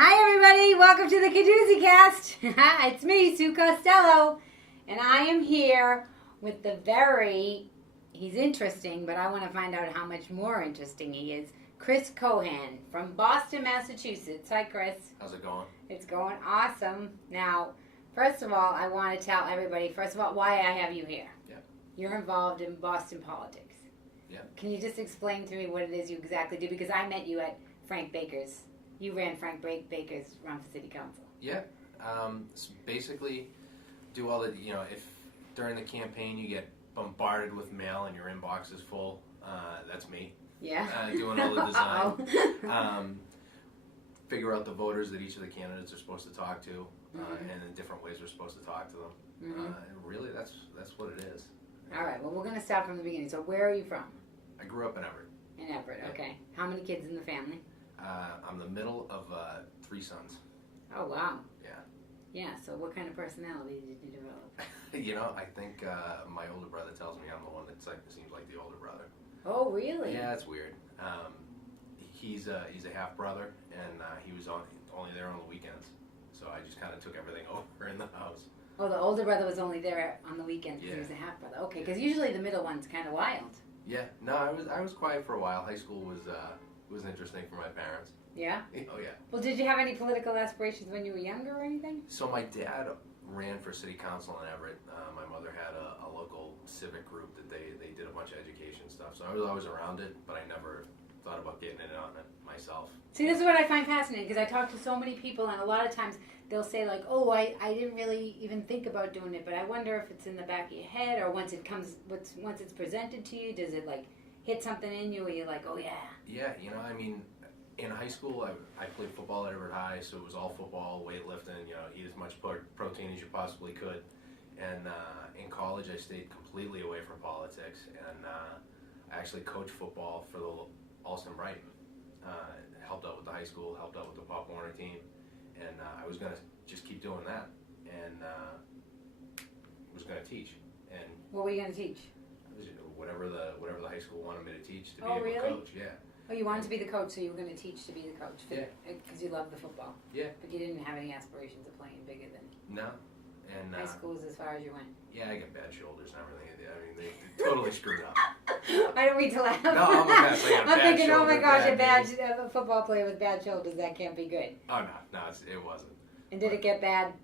Hi everybody, welcome to the Kadoozie Kast. It's me, Sue Costello, and I am here with he's interesting, but I want to find out how much more interesting he is, Chris Keohan from Boston, Massachusetts. Hi Chris. How's it going? It's going awesome. Now, first of all, I want to tell everybody, why I have you here. Yeah. You're involved in Boston politics. Yeah. Can you just explain to me what it is you exactly do? Because I met you at Frank Baker's. You ran Frank Baker's run for city council. Yeah. So basically, do all the, if during the campaign you get bombarded with mail and your inbox is full, that's me. Yeah. Doing all the design. Figure out the voters that each of the candidates are supposed to talk to, and the different ways we're supposed to talk to them. And really, that's what it is. All right. Well, we're going to start from the beginning. So where are you from? I grew up in Everett. In Everett, okay. How many kids in the family? I'm the middle of 3 sons. Oh, wow. Yeah. Yeah, so what kind of personality did you develop? I think my older brother tells me I'm the one that seems like the older brother. Oh, really? Yeah, it's weird. He's a half brother, and he was only there on the weekends. So I just kind of took everything over in the house. Oh, the older brother was only there on the weekends because Yeah. he was a half brother. Okay, because usually the middle one's kind of wild. Yeah, no, I was quiet for a while. High school was interesting for my parents. Yeah? Oh yeah. Well, did you have any political aspirations when you were younger or anything? So my dad ran for city council in Everett. My mother had a local civic group that they did a bunch of education stuff. So I was always around it, but I never thought about getting in on it myself. See, this is what I find fascinating because I talk to so many people, and a lot of times they'll say like, "Oh, I didn't really even think about doing it, but I wonder if it's in the back of your head, or once it's presented to you, does it like hit something in you where you're like, oh yeah." Yeah, in high school I played football at Everett High, so it was all football, weightlifting. Eat as much protein as you possibly could. And in college I stayed completely away from politics, and I actually coached football for the Alston Brighton. Helped out with the high school, helped out with the Pop Warner team, and I was going to just keep doing that, and was going to teach. And what were you going to teach? Whatever the high school wanted me to teach to be Oh, able really? to coach. Yeah. Oh, you wanted to be the coach, so you were going to teach to be the coach. Yeah. Because you loved the football. Yeah. But you didn't have any aspirations of playing bigger than No. And high school was as far as you went. Yeah, I got bad shoulders and everything. I mean, they totally screwed up. I don't mean to laugh. No, I'm a mess. I got a I'm bad thinking, oh my shoulder, gosh, bad a football player with bad shoulders, that can't be good. Oh no, it wasn't. And did it get bad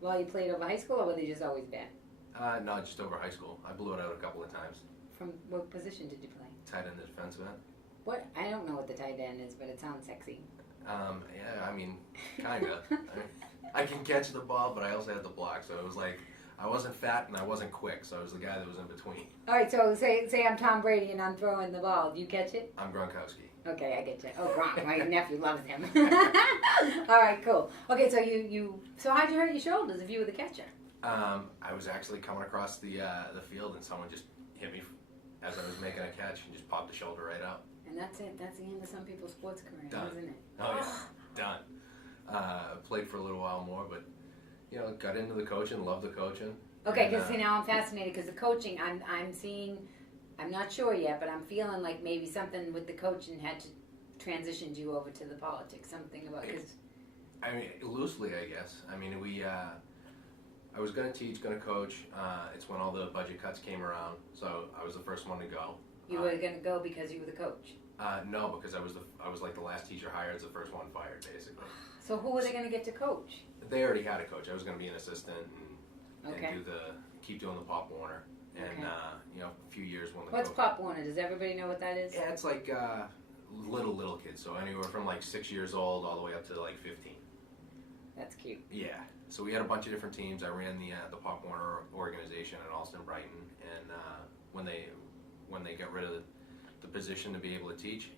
while you played over high school, or were they just always bad? No, just over high school. I blew it out a couple of times. From what position did you play? Tight end defensive end. What? I don't know what the tight end is, but it sounds sexy. Yeah, I mean, kinda. I can catch the ball, but I also had to block, so it was like I wasn't fat and I wasn't quick, so I was the guy that was in between. All right, so say I'm Tom Brady and I'm throwing the ball. Do you catch it? I'm Gronkowski. Okay, I get you. Oh, Gronk, my nephew loves him. All right, cool. Okay, so so how'd you hurt your shoulders if you were the catcher? I was actually coming across the field and someone just hit me as I was making a catch and just popped the shoulder right out. And that's it. That's the end of some people's sports career, isn't it? Oh yeah, done. Played for a little while more, but got into the coaching, loved the coaching. Okay, because now I'm fascinated because the coaching, I'm seeing, I'm not sure yet, but I'm feeling like maybe something with the coaching had to transition you over to the politics. Something about because. I mean, loosely, I guess. I mean, I was going to teach, going to coach. It's when all the budget cuts came around, so I was the first one to go. You were going to go because you were the coach? No, because I was like the last teacher hired, as the first one fired, basically. So who were they going to get to coach? They already had a coach. I was going to be an assistant and Okay. keep doing the Pop Warner, and a few years when the What's coach, Pop Warner? Does everybody know what that is? Yeah, it's like little kids, so anywhere from like 6 years old all the way up to like 15. That's cute. Yeah. So we had a bunch of different teams. I ran the Pop Warner organization at Alston Brighton, and when they got rid of the position to be able to teach,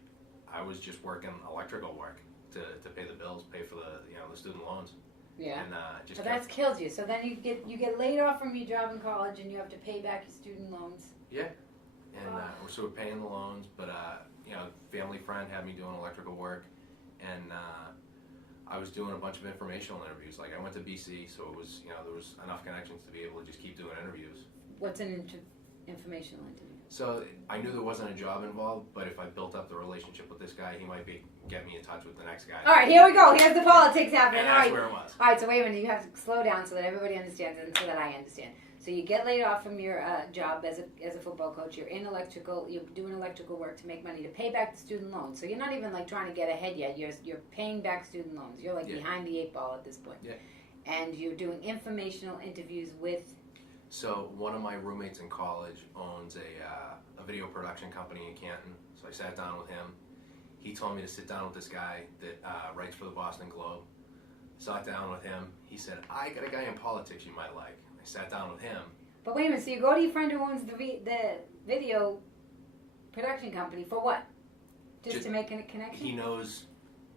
I was just working electrical work to pay the bills, pay for the student loans. Yeah. And just So that's killed you. So then you get laid off from your job in college, and you have to pay back your student loans. Yeah. And we're sort of paying the loans, but family friend had me doing electrical work, and I was doing a bunch of informational interviews. Like I went to BC, so it was there was enough connections to be able to just keep doing interviews. What's an informational interview? So I knew there wasn't a job involved, but if I built up the relationship with this guy, he might get me in touch with the next guy. All right, here we go. Here's the politics happening. And All that's right. where it was. All right, so wait a minute. You have to slow down so that everybody understands and so that I understand. So you get laid off from your job as a football coach. You're in electrical. You're doing electrical work to make money to pay back the student loans. So you're not even like trying to get ahead yet. You're paying back student loans. You're like behind the 8 ball at this point. Yeah. And you're doing informational interviews with. So one of my roommates in college owns a video production company in Canton. So I sat down with him. He told me to sit down with this guy that writes for the Boston Globe. Sat down with him. He said, I got a guy in politics you might like. I sat down with him. But wait a minute. So you go to your friend who owns the video production company for what? Just to make a connection? He knows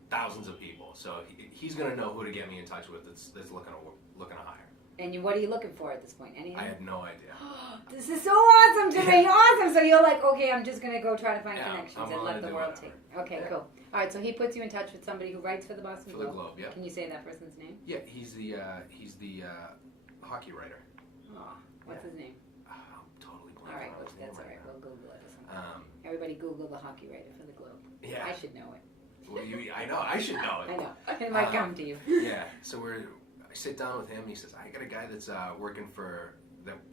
thousands of people. So he's going to know who to get me in touch with that's looking to hire. And what are you looking for at this point? Anything? I had no idea. This is so awesome to me. Awesome. So you're like, okay, I'm just going to go try to find connections I'm and let the world whatever. take. Okay, cool. All right, so he puts you in touch with somebody who writes for the Boston For Globe. the Globe, yeah. Can you say that person's name? Yeah, he's the hockey writer. Oh, what's his name? I'm totally blanking All right, on his name that's all right. now. We'll Google it or something. Everybody Google the hockey writer for the Globe. Yeah. I should know it. Well, I know. I should know it. I know. It might come to you. Yeah. So I sit down with him. He says, I got a guy that's that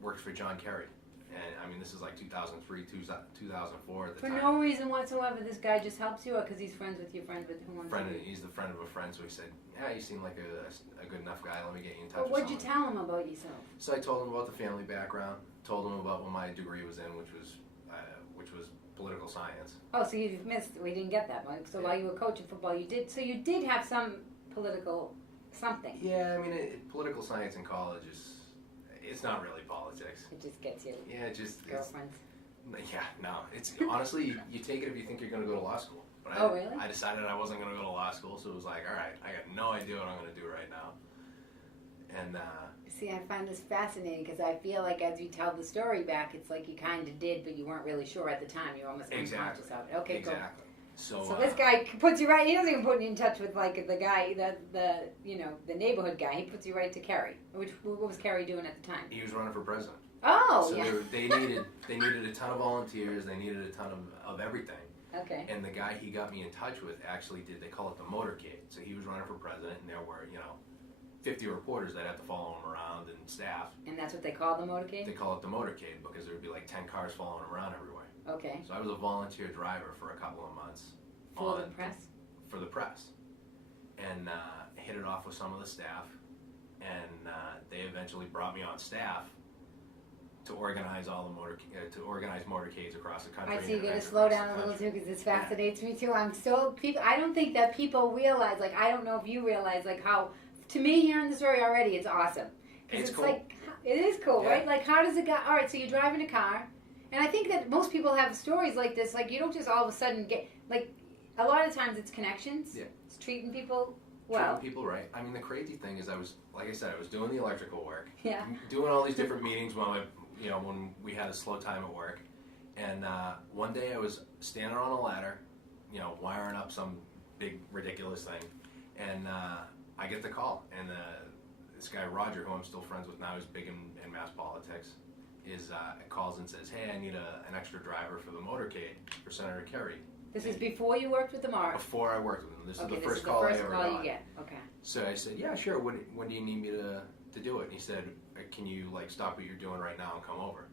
works for John Kerry. And I mean, this is like 2003, 2004 at the For time. no reason whatsoever, this guy just helps you, or because he's friends with your friend with who wants to. He's the friend of a friend, so he said, yeah, you seem like a good enough guy. Let me get you in touch But with what'd you someone. tell him about yourself? So I told him about the family background, told him about what my degree was in, which was political science. Oh, so you missed. We didn't get that one. So while you were coaching football, you did. So you did have some political something. Yeah, I mean, political science in college it's not really politics. It just gets you. Yeah, it just Girlfriends. It's honestly, you take it if you think you're going to go to law school. But Oh, really? I decided I wasn't going to go to law school, so it was like, all right, I got no idea what I'm going to do right now. And See, I find this fascinating because I feel like as you tell the story back, it's like you kind of did, but you weren't really sure at the time. You're almost unconscious of it. Okay, exactly. cool. So this guy puts you right. He doesn't even put you in touch with like the guy, the neighborhood guy. He puts you right to Kerry. What was Kerry doing at the time? he was running for president. Oh, So yeah. they needed a ton of volunteers. They needed a ton of everything. Okay. And the guy he got me in touch with actually they call it the motorcade. So he was running for president, and there were 50 reporters that had to follow him around and staff. And that's what they call the motorcade? They call it the motorcade because there would be like 10 cars following him around everywhere. Okay. So I was a volunteer driver for a couple of months. For the press? For the press. And hit it off with some of the staff. And they eventually brought me on staff to organize all the motorcades across the country. All right, so you got to slow down a little too because this fascinates me too. I don't think that people realize, like, I don't know if you realize, like, how, to me, hearing the story already, it's awesome. Because it's cool. Like, it is cool, Yeah. right? Like, how does it go? All right, so you're driving a car. And I think that most people have stories like this. Like, you don't just all of a sudden get, like, a lot of times it's connections. Yeah. It's treating people well. Treating people right. I mean, the crazy thing is I was doing the electrical work. Yeah. Doing all these different meetings when we had a slow time at work. And one day I was standing on a ladder, wiring up some big, ridiculous thing. And I get the call. And this guy, Roger, who I'm still friends with now, who's big in mass politics, calls and says, hey, I need an extra driver for the motorcade for Senator Kerry. This is before you worked with them, or? Before I worked with him. This is the this first is call the I first ever call got. you get. Okay. So I said, yeah, sure. When do you need me to do it? And he said, can you stop what you're doing right now and come over?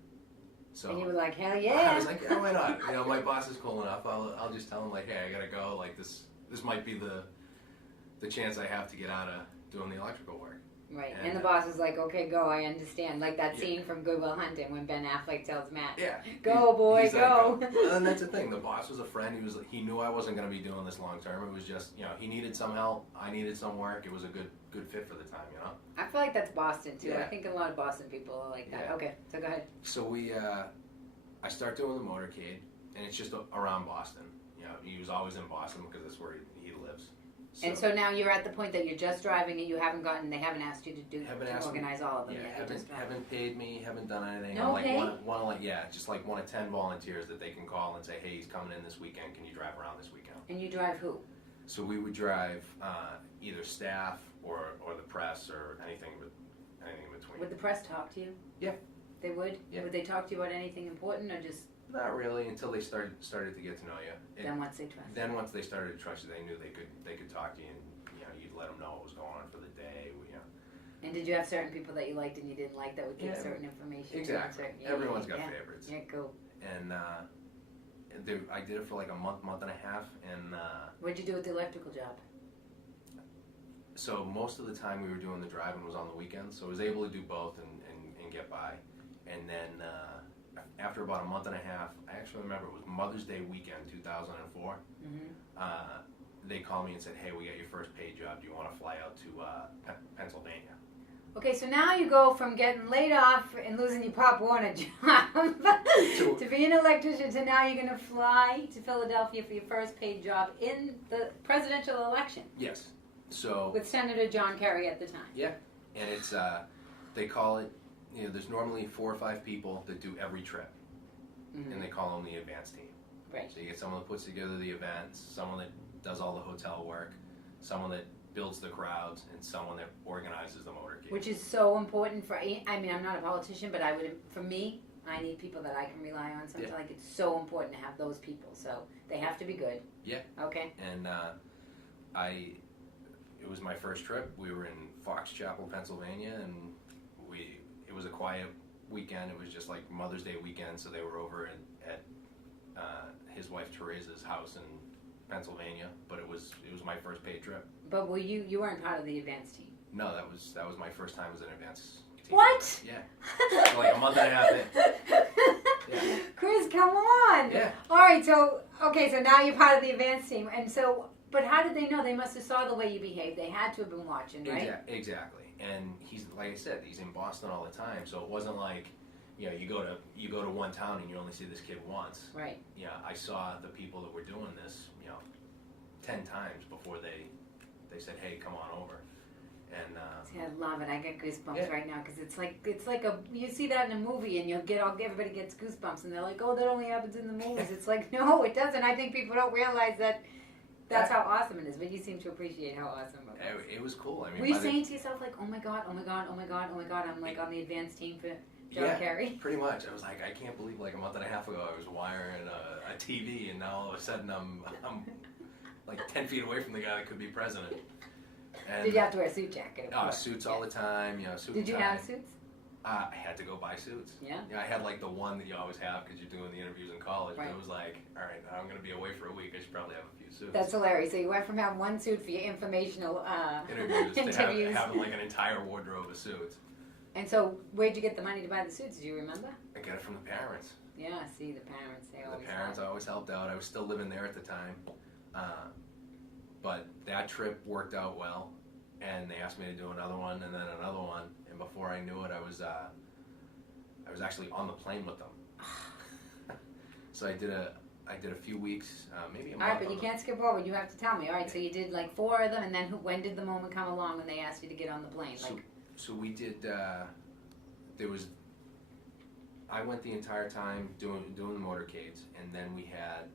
So And you were like, hell yeah. I was like, yeah, why not? My boss is cool enough. I'll just tell him like, hey, I gotta go. Like this might be the chance I have to get out of doing the electrical work. Right, and the boss is like, okay, go, I understand. Like that scene from Good Will Hunting when Ben Affleck tells Matt, go, boy, go. Like, well, and that's the thing. The boss was a friend. He knew I wasn't going to be doing this long term. It was just, he needed some help. I needed some work. It was a good fit for the time, I feel like that's Boston, too. Yeah. I think a lot of Boston people are like that. Yeah. Okay, so go ahead. So I start doing the motorcade, and it's just around Boston. He was always in Boston because that's where he lives. And so now you're at the point that you're just driving and they haven't asked you to organize all of them yet. Haven't paid me, haven't done anything. No I'm pay? just like one of 10 volunteers that they can call and say, hey, he's coming in this weekend, can you drive around this weekend? And you drive who? So we would drive either staff or the press or anything in between. Would the press talk to you? Yeah. They would? Yeah. Would they talk to you about anything important or just... Not really until they started to get to know you. Then once they trust you. Then once they started to trust you, they knew they could talk to you, and you'd let them know what was going on for the day. And did you have certain people that you liked and you didn't like that would give Yeah, certain information? exactly. Everyone's got favorites. Yeah, cool. And I did it for like a month and a half, and What'd you do with the electrical job? so most of the time we were doing the driving was on the weekends, so I was able to do both and get by. And then after about a month and a half, I actually remember it was Mother's Day weekend, 2004. They called me and said, "Hey, we got your first paid job. Do you want to fly out to Pennsylvania?" Okay, so now you go from getting laid off and losing your Pop Warner job to being an electrician to now you're going to fly to Philadelphia for your first paid job in the presidential election. Yes. So With Senator John Kerry at the time. Yeah, and it's they call it. There's normally 4 or 5 people that do every trip, and they call them the advance team. Right. So you get someone that puts together the events, someone that does all the hotel work, someone that builds the crowds, and someone that organizes the motorcade. Which is so important for, I mean, I'm not a politician, but for me, I need people that I can rely on. Sometimes like it's so important to have those people. So they have to be good. Yeah. Okay. And it was my first trip. We were in Fox Chapel, Pennsylvania, and it was a quiet weekend. It was just like Mother's Day weekend, so they were over at his wife Teresa's house in Pennsylvania. But it was my first paid trip. But you weren't part of the advance team? No, that was my first time as an advance team. What? Yeah. So like a month and a half in. Yeah. Chris, come on. Yeah. All right, so now you're part of the advance team, and so, but how did they know? They must have saw the way you behaved. They had to have been watching, right? Exactly. And he's, like I said, he's in Boston all the time, so it wasn't like, you go to one town and you only see this kid once. Right. Yeah, I saw the people that were doing this, 10 times before they said, "Hey, come on over." And see, I love it. I get goosebumps right now because it's like you see that in a movie and everybody gets goosebumps and they're like, "Oh, that only happens in the movies." It's like, no, it doesn't. I think people don't realize that. That's how awesome it is, but you seem to appreciate how awesome it was. It was cool. I mean, were you saying to yourself like, "Oh my god, oh my god, oh my god, oh my god"? I'm like on the advance team for John Kerry. Pretty much. I was like, I can't believe like a month and a half ago I was wiring a TV, and now all of a sudden I'm like 10 feet away from the guy that could be president. And did you have to wear a suit jacket? Suits all the time. Suit. Did you have suits? I had to go buy suits. Yeah. I had like the one that you always have because you're doing the interviews in college. Right. But it was like, all right, now I'm going to be away for a week. I should probably have a few suits. That's hilarious. So you went from having one suit for your informational interviews to having like an entire wardrobe of suits. And so, where'd you get the money to buy the suits? Do you remember? I got it from the parents. Yeah, see, the parents. The parents always helped out. I was still living there at the time. But that trip worked out well. And they asked me to do another one, and then another one. And before I knew it, I was actually on the plane with them. So I did a few weeks, maybe a month. All right, but you can't skip over. You have to tell me. All right, so you did like 4 of them, and then when did the moment come along when they asked you to get on the plane? So we did. I went the entire time doing the motorcades, and then we had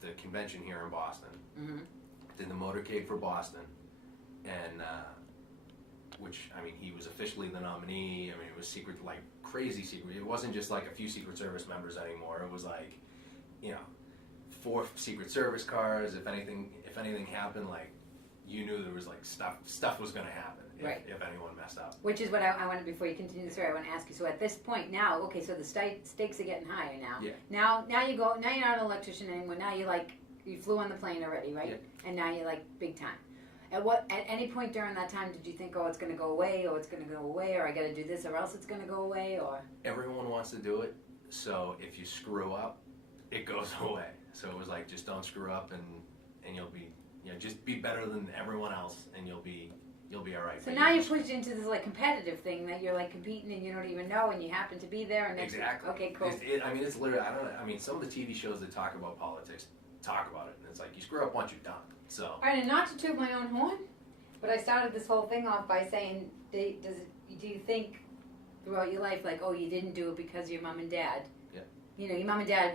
the convention here in Boston. Mm-hmm. Did the motorcade for Boston. And which, I mean, he was officially the nominee. I mean, it was secret, like crazy secret. It wasn't just like a few Secret Service members anymore. It was like, 4 Secret Service cars. If anything happened, like you knew there was like stuff was going to happen if anyone messed up. Which is what I wanted, before you continue the story, I want to ask you. So at this point now, okay, so the stakes are getting higher now. Yeah. Now you're not an electrician anymore. Now you flew on the plane already, right? Yeah. And now you're like big time. At any point during that time did you think, oh, it's going to go away, or I got to do this, or else it's going to go away, or? Everyone wants to do it, so if you screw up, it goes away. So it was like, just don't screw up, and you'll be, just be better than everyone else, and you'll be all right. So now you're pushed into this like competitive thing that you're like competing, and you don't even know, and you happen to be there. And exactly. Okay, cool. It's literally, I don't know. I mean, some of the TV shows that talk about politics talk about it, and it's like, you screw up once, you're done. So. All right, and not to toot my own horn, but I started this whole thing off by saying, do you think throughout your life, like, oh, you didn't do it because your mom and dad? Yeah. Your mom and dad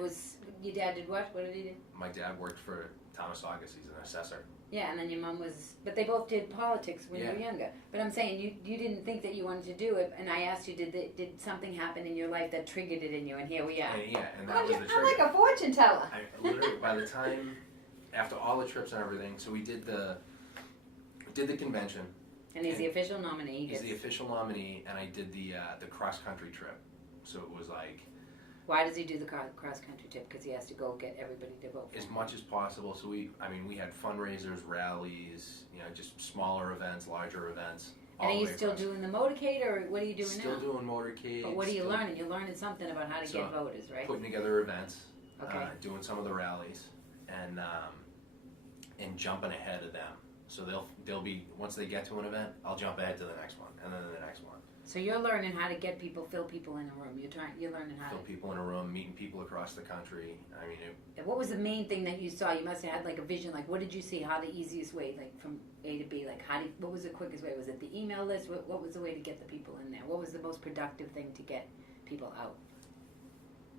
your dad did what? What did he do? My dad worked for Thomas August. He's an assessor. Yeah, and then your mom was, but they both did politics when you were younger. But I'm saying you didn't think that you wanted to do it, and I asked you, did something happen in your life that triggered it in you, and here we are. And that was the trigger. I'm like a fortune teller. I literally, by the time, after all the trips and everything, so we did the convention. And he's the official nominee. He's the official nominee, and I did the cross country trip. So it was like. Why does he do the cross country trip? Because he has to go get everybody to vote. As much as possible. So we had fundraisers, rallies, just smaller events, larger events. And are you still doing the motorcade, or what are you doing now? Still doing motorcade. But what are you learning? You're learning something about how to get voters, right? Putting together events, okay. Doing some of the rallies, and jumping ahead of them. So they'll be, once they get to an event, I'll jump ahead to the next one, and then the next one. So you're learning how to fill people in a room. You're learning how to fill people in a room, meeting people across the country. I mean, what was the main thing that you saw? You must have had like a vision. Like, what did you see? How the easiest way, like from A to B? Like, what was the quickest way? Was it the email list? What was the way to get the people in there? What was the most productive thing to get people out?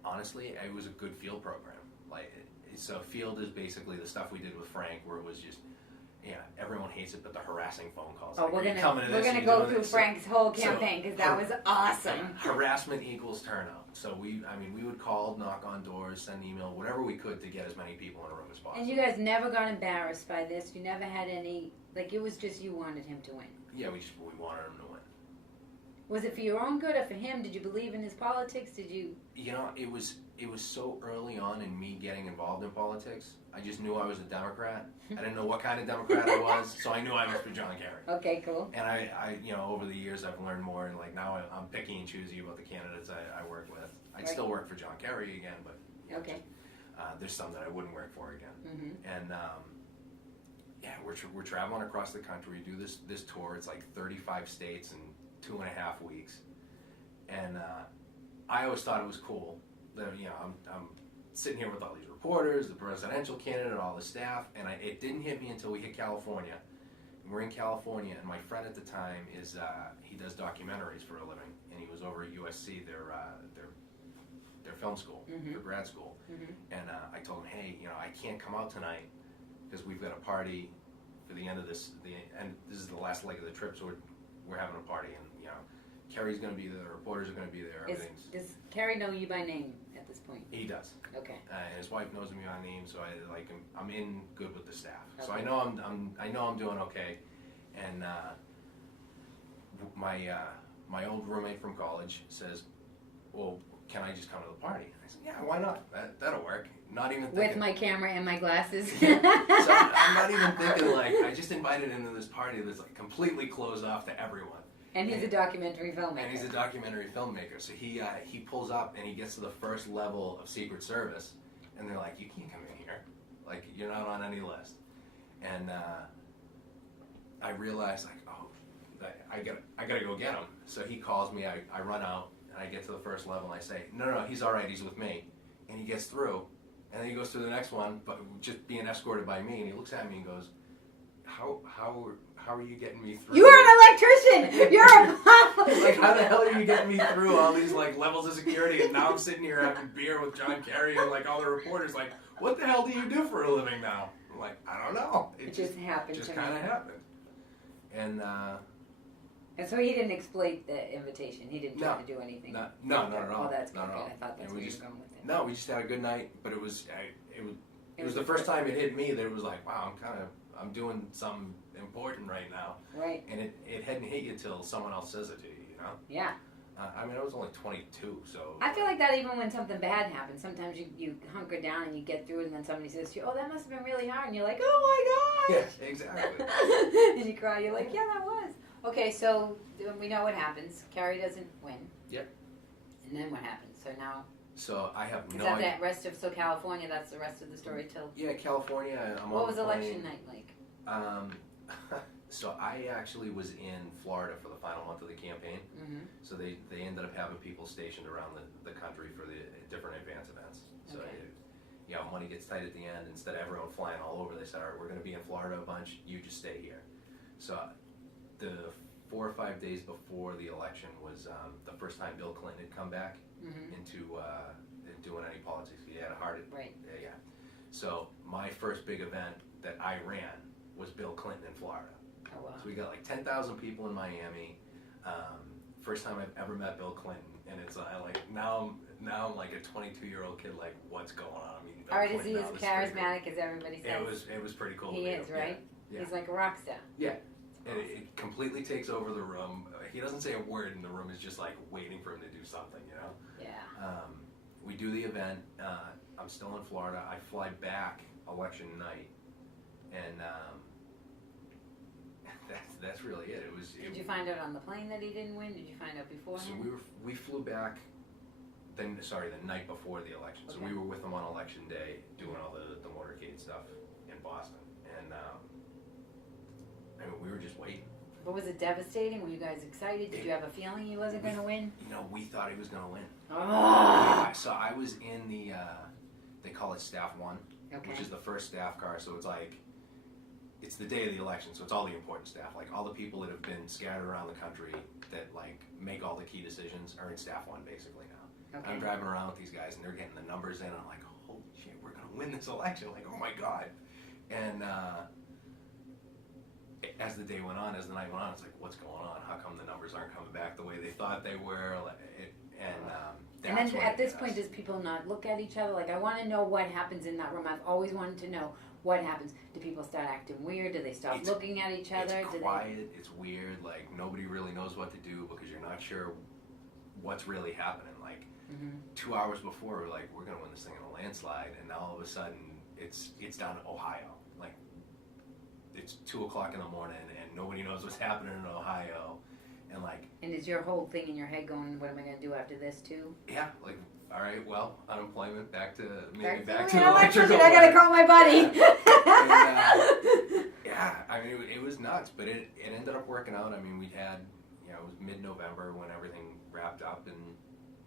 Honestly, it was a good field program. Like, so field is basically the stuff we did with Frank, where it was just. Yeah, everyone hates it, but the harassing phone calls. Oh, like, we're gonna go through Frank's whole campaign because that was awesome. Harassment equals turnout. So we would call, knock on doors, send email, whatever we could to get as many people in a room as possible. And you guys never got embarrassed by this. You never had any it was just you wanted him to win. Yeah, we wanted him to win. Was it for your own good or for him? Did you believe in his politics? Did you? It was so early on in me getting involved in politics. I just knew I was a Democrat. I didn't know what kind of Democrat I was, so I knew I was for John Kerry. Okay, cool. And I over the years I've learned more, and like now I'm picky and choosy about the candidates I work with. I'd still work for John Kerry again, but okay. There's some that I wouldn't work for again. Mm-hmm. And we're traveling across the country. We do this tour. It's like 35 states in 2.5 weeks, and I always thought it was cool that I'm sitting here with all these reporters, the presidential candidate, all the staff, and it didn't hit me until we hit California. And we're in California, and my friend at the time is he does documentaries for a living, and he was over at USC, their film school, their grad school, and I told him, hey, I can't come out tonight because we've got a party for the end of this, and this is the last leg of the trip, so we're having a party, and Kerry's going to be there, the reporters are going to be there. Does Kerry know you by name at this point? He does. Okay. And his wife knows me by name, so I'm in good with the staff. Okay. So I know I'm doing okay. And my old roommate from college says, "Well, can I just come to the party?" I said, "Yeah, why not? That'll work." Not even thinking. With my camera and my glasses. So I'm not even thinking I just invited him to this party that's completely closed off to everyone. And he's a documentary filmmaker. So he pulls up and he gets to the first level of Secret Service, and they're like, "You can't come in here. Like, you're not on any list." And I realized I gotta go get him. So he calls me. I run out and I get to the first level and I say, "No, he's all right. He's with me." And he gets through, and then he goes to the next one, but just being escorted by me. And he looks at me and goes, How are you getting me through? You're an electrician! You're a like, how the hell are you getting me through all these levels of security, and now I'm sitting here having beer with John Kerry and all the reporters what the hell do you do for a living now? I'm like, I don't know. It just happened. Just kind of happened. And so he didn't exploit the invitation. He didn't try to do anything. No, not at all. Oh, that's good. Not at all. I thought that's where you were going with it. No, we just had a good night, but it was the first time it hit me that it was like, wow, I'm doing something important right now. Right. And it hadn't hit you till someone else says it to you, Yeah. I was only 22, so... I feel like that even when something bad happens. Sometimes you hunker down and you get through it, and then somebody says to you, "Oh, that must have been really hard." And you're like, "Oh, my gosh!" Yeah, exactly. And you cry. You're like, "Yeah, that was." Okay, so we know what happens. Kerry doesn't win. Yep. And then what happens? So now... So I have no idea. Is idea. that rest of... So California, that's the rest of the story till... Yeah, California. What was election night like? So I actually was in Florida for the final month of the campaign. Mm-hmm. So they ended up having people stationed around the country for the different advance events. So money gets tight at the end. Instead of everyone flying all over, they said, "All right, we're going to be in Florida a bunch. You just stay here." So the 4 or 5 days before the election was the first time Bill Clinton had come back into doing any politics. He had a heart. Right. Yeah. So my first big event that I ran was Bill Clinton in Florida. Oh, wow. So we got like 10,000 people in Miami. First time I've ever met Bill Clinton, and it's like now I'm like a 22-year-old kid. Like, what's going on? I mean, Bill All right, is Clinton he as charismatic as everybody says? It was pretty cool. He is, right? Yeah. He's like a rock star. Yeah. And it completely takes over the room. He doesn't say a word, and the room is just like waiting for him to do something, you know? Yeah. We do the event. I'm still in Florida. I fly back election night, and that's really it. Did you find out on the plane that he didn't win? Did you find out beforehand? So we flew back. The night before the election. So we were with him on election day, doing all the motorcade stuff in Boston, and I mean, we were just waiting. But was it devastating? Were you guys excited? Did you have a feeling he wasn't going to win? You know, we thought he was going to win. Oh. So I was in the, they call it Staff 1, which is the first staff car. So it's like, it's the day of the election, so it's all the important staff. Like, all the people that have been scattered around the country that, like, make all the key decisions are in Staff 1, basically, now. Okay. I'm driving around with these guys, and they're getting the numbers in, and I'm like, holy shit, we're going to win this election. Like, oh, my God. And as the day went on, as the night went on, it's like, what's going on? How come the numbers aren't coming back the way they thought they were? And then at this point, does people not look at each other? Like, I want to know what happens in that room. I've always wanted to know what happens. Do people start acting weird? Do they stop looking at each other? It's quiet. It's weird. Like, nobody really knows what to do because you're not sure what's really happening. Like, 2 hours before, we're like, we're going to win this thing in a landslide. And now all of a sudden, it's down to Ohio. Like, it's 2 o'clock in the morning and nobody knows what's happening in Ohio. And is your whole thing in your head going, what am I going to do after this too? Yeah, like, all right, well, unemployment, back to the electrician. I got to call my buddy. Yeah, I mean, it was nuts, but it ended up working out. I mean, we had, it was mid-November when everything wrapped up, and,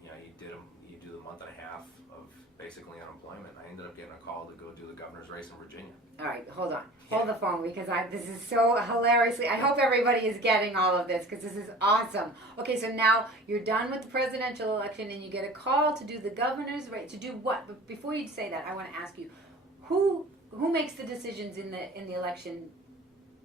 you do the month and a half of basically unemployment. I ended up getting a call to go do the governor's race in Virginia. All right, hold on. Hold the phone because this is so hilariously. I hope everybody is getting all of this because this is awesome. Okay, so now you're done with the presidential election and you get a call to do the governor's race. To do what? But before you say that, I want to ask you, who makes the decisions in the election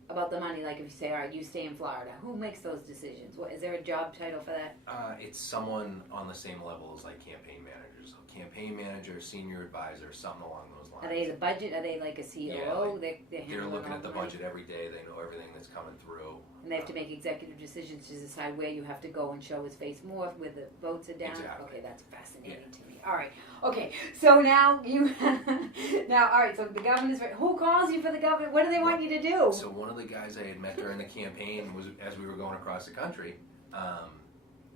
about the money? Like if you say, all right, you stay in Florida, who makes those decisions? What is there a job title for that? It's someone on the same level as like campaign managers. Campaign manager, senior advisor, something along those lines. Are they the budget? Are they like a COO? Yeah, they're looking at the budget every day. They know everything that's coming through. And they have to make executive decisions to decide where you have to go and show his face more, where the votes are down. Exactly. Okay, that's fascinating to me. All right. Okay, so now all right, so the governor's, who calls you for the governor? What do they want you to do? So one of the guys I had met during the campaign was, as we were going across the country,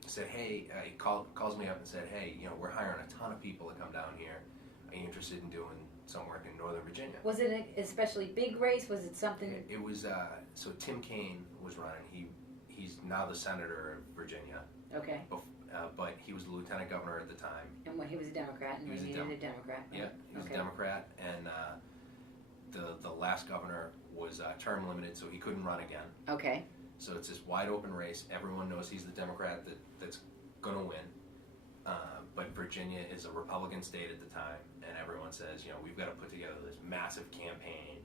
said, hey, he calls me up and said, hey, we're hiring a ton of people to come down here. Are you interested in doing some work in Northern Virginia? Was it an especially big race? Was it something? It was, so Tim Kaine was running. He's now the senator of Virginia. Okay. But he was the lieutenant governor at the time. And when he was a Democrat, and he needed a Democrat. Yeah, he was a Democrat, and the last governor was term limited, so he couldn't run again. Okay. So it's this wide open race. Everyone knows he's the Democrat that's going to win. But Virginia is a Republican state at the time, and everyone says, we've got to put together this massive campaign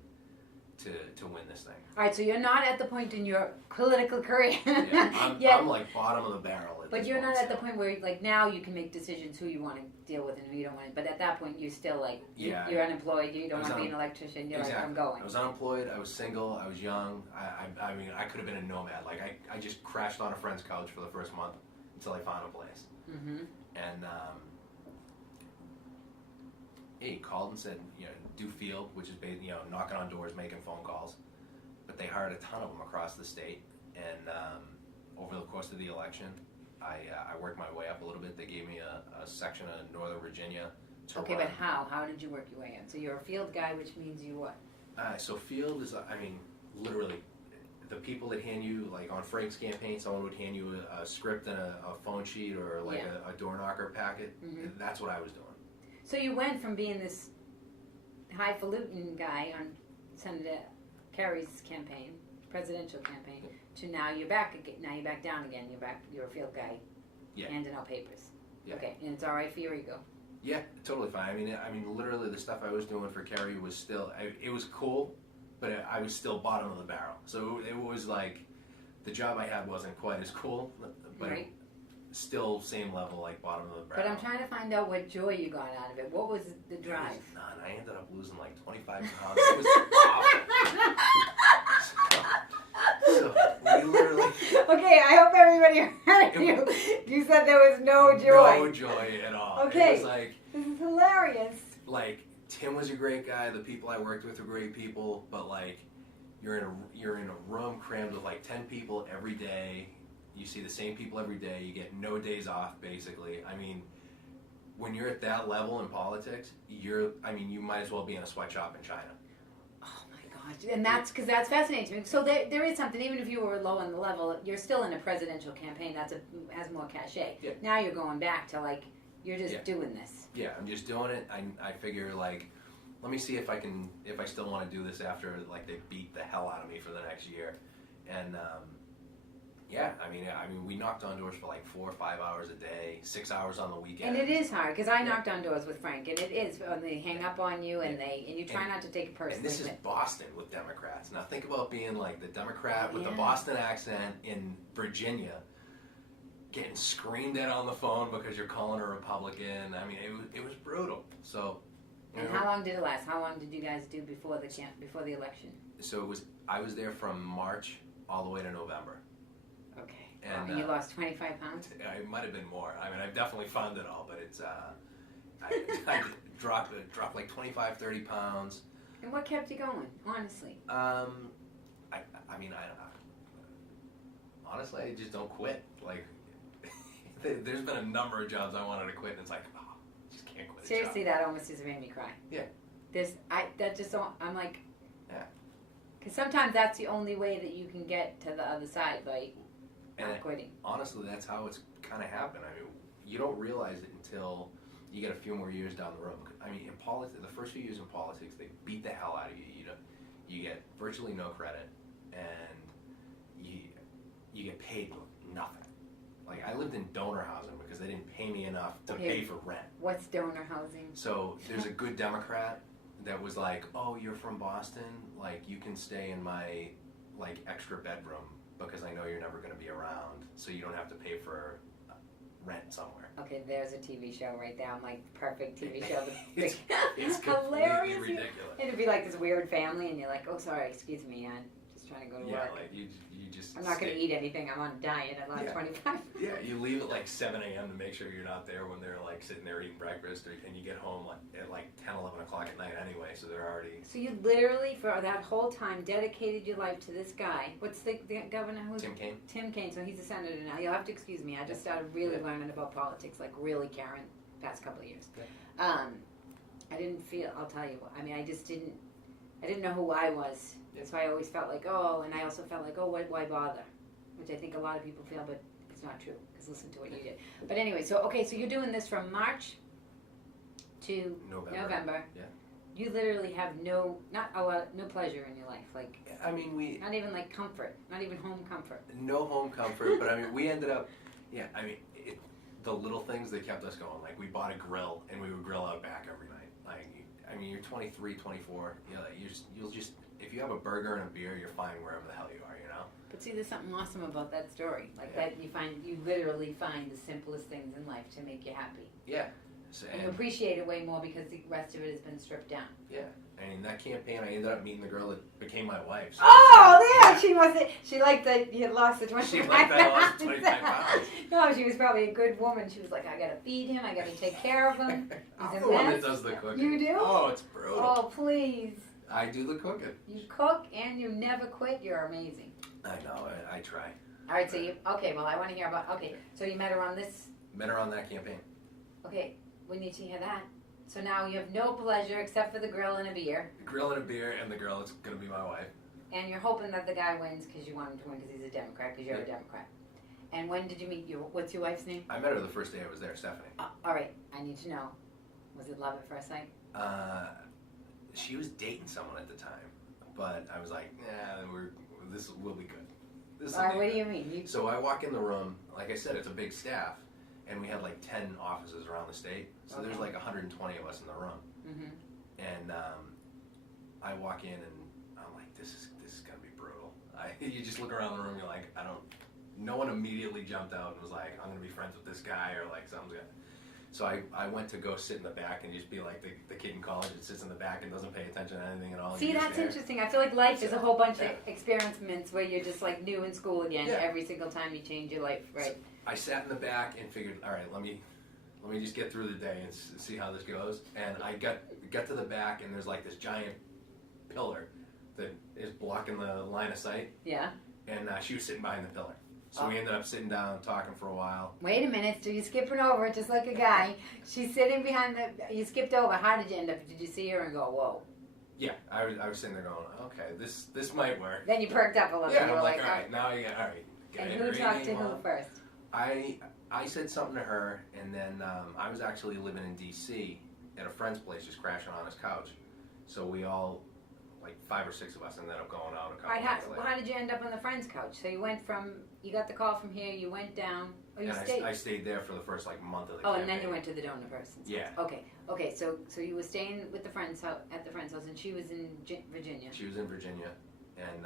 to win this thing. All right, so you're not at the point in your political career. I'm like bottom of the barrel. But you're not at the point where, like, now you can make decisions who you want to deal with and who you don't want to. But at that point, you're still like, you're unemployed. You don't want to be an electrician. You're like, I'm going. I was unemployed. I was single. I was young. I mean, I could have been a nomad. Like, I just crashed on a friend's couch for the first month until I found a place. Mm-hmm. And he called and said, do field, which is knocking on doors, making phone calls. But they hired a ton of them across the state. And over the course of the election, I worked my way up a little bit. They gave me a section of Northern Virginia to Okay, run. but how? How did you work your way up? So you're a field guy, which means you what? So field is, literally, the people that hand you, like on Frank's campaign, someone would hand you a script and a phone sheet or like a door knocker packet. Mm-hmm. That's what I was doing. So you went from being this highfalutin guy on Senator Kerry's campaign, presidential campaign, to now you're back again. Now you're back down again. You're a field guy, handing out papers. Yeah. Okay, and it's all right for your ego. Yeah, totally fine. I mean, literally the stuff I was doing for Kerry was still. It was cool, but I was still bottom of the barrel. So it was like the job I had wasn't quite as cool, but Right. still same level, like bottom of the barrel. But I'm trying to find out what joy you got out of it. What was the drive? There was none. I ended up losing like 25 pounds. It was awful. So we literally. Okay, I hope everybody heard you. You said there was no joy. No joy at all. Okay. It was like, This is hilarious. like Tim was a great guy. The people I worked with were great people. But like, you're in a room crammed with like 10 people every day. You see the same people every day. You get no days off, basically. I mean, when you're at that level in politics, you might as well be in a sweatshop in China. Oh my gosh. And that's because that's fascinating to me. So there is something, even if you were low on the level, you're still in a presidential campaign. Has more cachet. Yeah. Now you're going back to like, you're just doing this. Yeah, I'm just doing it. I figure like, let me see if I still want to do this after like they beat the hell out of me for the next year. And yeah, I mean, we knocked on doors for like 4 or 5 hours a day, 6 hours on the weekend. And it is hard because I knocked on doors with Frank, and it is. They hang up on you, and you try not to take it personally. And this is Boston with Democrats. Now think about being like the Democrat with the Boston accent in Virginia, getting screamed at on the phone because you're calling a Republican. I mean, it was brutal. So. And how long did it last? How long did you guys do before the election? So I was there from March all the way to November. Okay. And you lost 25 pounds? It might have been more. I mean, I've definitely found it all, but it's I dropped like 25, 30 pounds. And what kept you going, honestly? I mean, honestly, I just don't quit. Like, there's been a number of jobs I wanted to quit, and it's like, oh, I just can't quit. Seriously, that almost just made me cry. Yeah. I'm like, yeah. Because sometimes that's the only way that you can get to the other side by not quitting. Honestly, that's how it's kind of happened. I mean, you don't realize it until you get a few more years down the road. I mean, in politics, the first few years in politics, they beat the hell out of you. You get virtually no credit, and you get paid nothing. Like, I lived in donor housing because they didn't pay me enough to pay for rent. What's donor housing? So there's a good Democrat that was like, oh, you're from Boston? Like, you can stay in my, like, extra bedroom because I know you're never going to be around, so you don't have to pay for rent somewhere. Okay, there's a TV show right there. I'm like, perfect TV show. It's hilarious. completely ridiculous. It'd be like this weird family, and you're like, oh, sorry, excuse me, I'm just trying to go to work. Yeah, like, you just I'm not going to eat anything. I'm on a diet. I lost 25. Yeah, you leave at like 7 a.m. to make sure you're not there when they're like sitting there eating breakfast, and you get home at like 10, 11 o'clock at night anyway, so they're already... So you literally, for that whole time, dedicated your life to this guy. What's the governor? Tim Kaine. Tim Kaine. So he's a senator now. You'll have to excuse me. I just started really learning about politics, like really caring, past couple of years. Yeah. I didn't feel, I'll tell you, I mean, I didn't know who I was. Yeah. So I always felt like, oh, and I also felt like, oh, why bother? Which I think a lot of people feel, but it's not true, because listen to what you did. But anyway, so you're doing this from March to November. Yeah. You literally have no pleasure in your life, like. I mean, not even like comfort, not even home comfort. No home comfort, but I mean, we ended up, the little things that kept us going. Like, we bought a grill, and we would grill out back every night. Like, I mean, you're 23, 24, you'll just, if you have a burger and a beer, you're fine wherever the hell you are, you know? But see, there's something awesome about that story. Like that, you literally find the simplest things in life to make you happy. Yeah. So, and you appreciate it way more because the rest of it has been stripped down. Yeah. I mean, that campaign, I ended up meeting the girl that became my wife. So She liked that you had lost the 25 She liked that I lost 25 pounds. No, she was probably a good woman. She was like, I gotta feed him, I gotta take care of him. I'm the one that does the cooking. You do? Oh, it's brutal. Oh, please. I do the cooking. You cook and you never quit. You're amazing. I know. I try. All right, so I want to hear about, so you met her on this? Met her on that campaign. Okay, we need to hear that. So now you have no pleasure except for the grill and a beer. Grill and a beer, and the girl is going to be my wife. And you're hoping that the guy wins because you want him to win because he's a Democrat, because you're a Democrat. And when did you meet what's your wife's name? I met her the first day I was there, Stephanie. All right, I need to know. Was it love at first sight? She was dating someone at the time, but I was like, this will be good. All right, what do you mean? So I walk in the room, like I said, it's a big staff, and we had like 10 offices around the state, so there's like 120 of us in the room. Mm-hmm. And I walk in and I'm like, this is gonna be brutal. You just look around the room, you're like, no one immediately jumped out and was like, I'm gonna be friends with this guy or like something's gonna. So I went to go sit in the back and just be like the kid in college that sits in the back and doesn't pay attention to anything at all. See, that's interesting. I feel like life is a whole bunch of experiments where you're just like new in school again every single time you change your life, right? So I sat in the back and figured, all right, let me just get through the day and see how this goes. And I got to the back and there's like this giant pillar that is blocking the line of sight. Yeah. And she was sitting behind the pillar. So we ended up sitting down, talking for a while. Wait a minute, so you're skipping over it just like a guy. She's sitting behind you skipped over. How did you end up? Did you see her and go, whoa? Yeah, I was sitting there going, okay, this might work. Then you perked up a little. Yeah, you I'm were like, all right, now you got, all right. And who talked to who first? I said something to her, and then I was actually living in D.C. at a friend's place, just crashing on his couch. So we all, like 5 or 6 of us, ended up going out a couple nights later. How did you end up on the friend's couch? So you went you got the call from here, you went down, or you stayed? I stayed there for the first like month of the campaign. And then you went to the donor person's house. Okay, so you were staying with the friend's house, at the friend's house, and she was in Virginia. She was in Virginia, and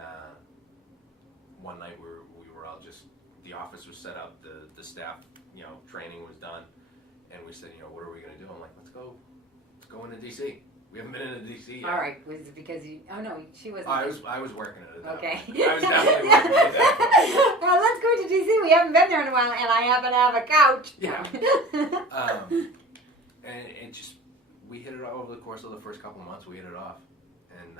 one night we were all just, the office was set up, the staff, training was done, and we said, what are we going to do? I'm like, let's go into D.C. We haven't been into D.C. yet. All right, was it because you? Oh no, she wasn't. I was working at it. Okay. I was definitely working at that. Well, let's go to D.C. We haven't been there in a while, and I happen to have a couch. Yeah. And it just, we hit it off over the course of the first couple of months. We hit it off, and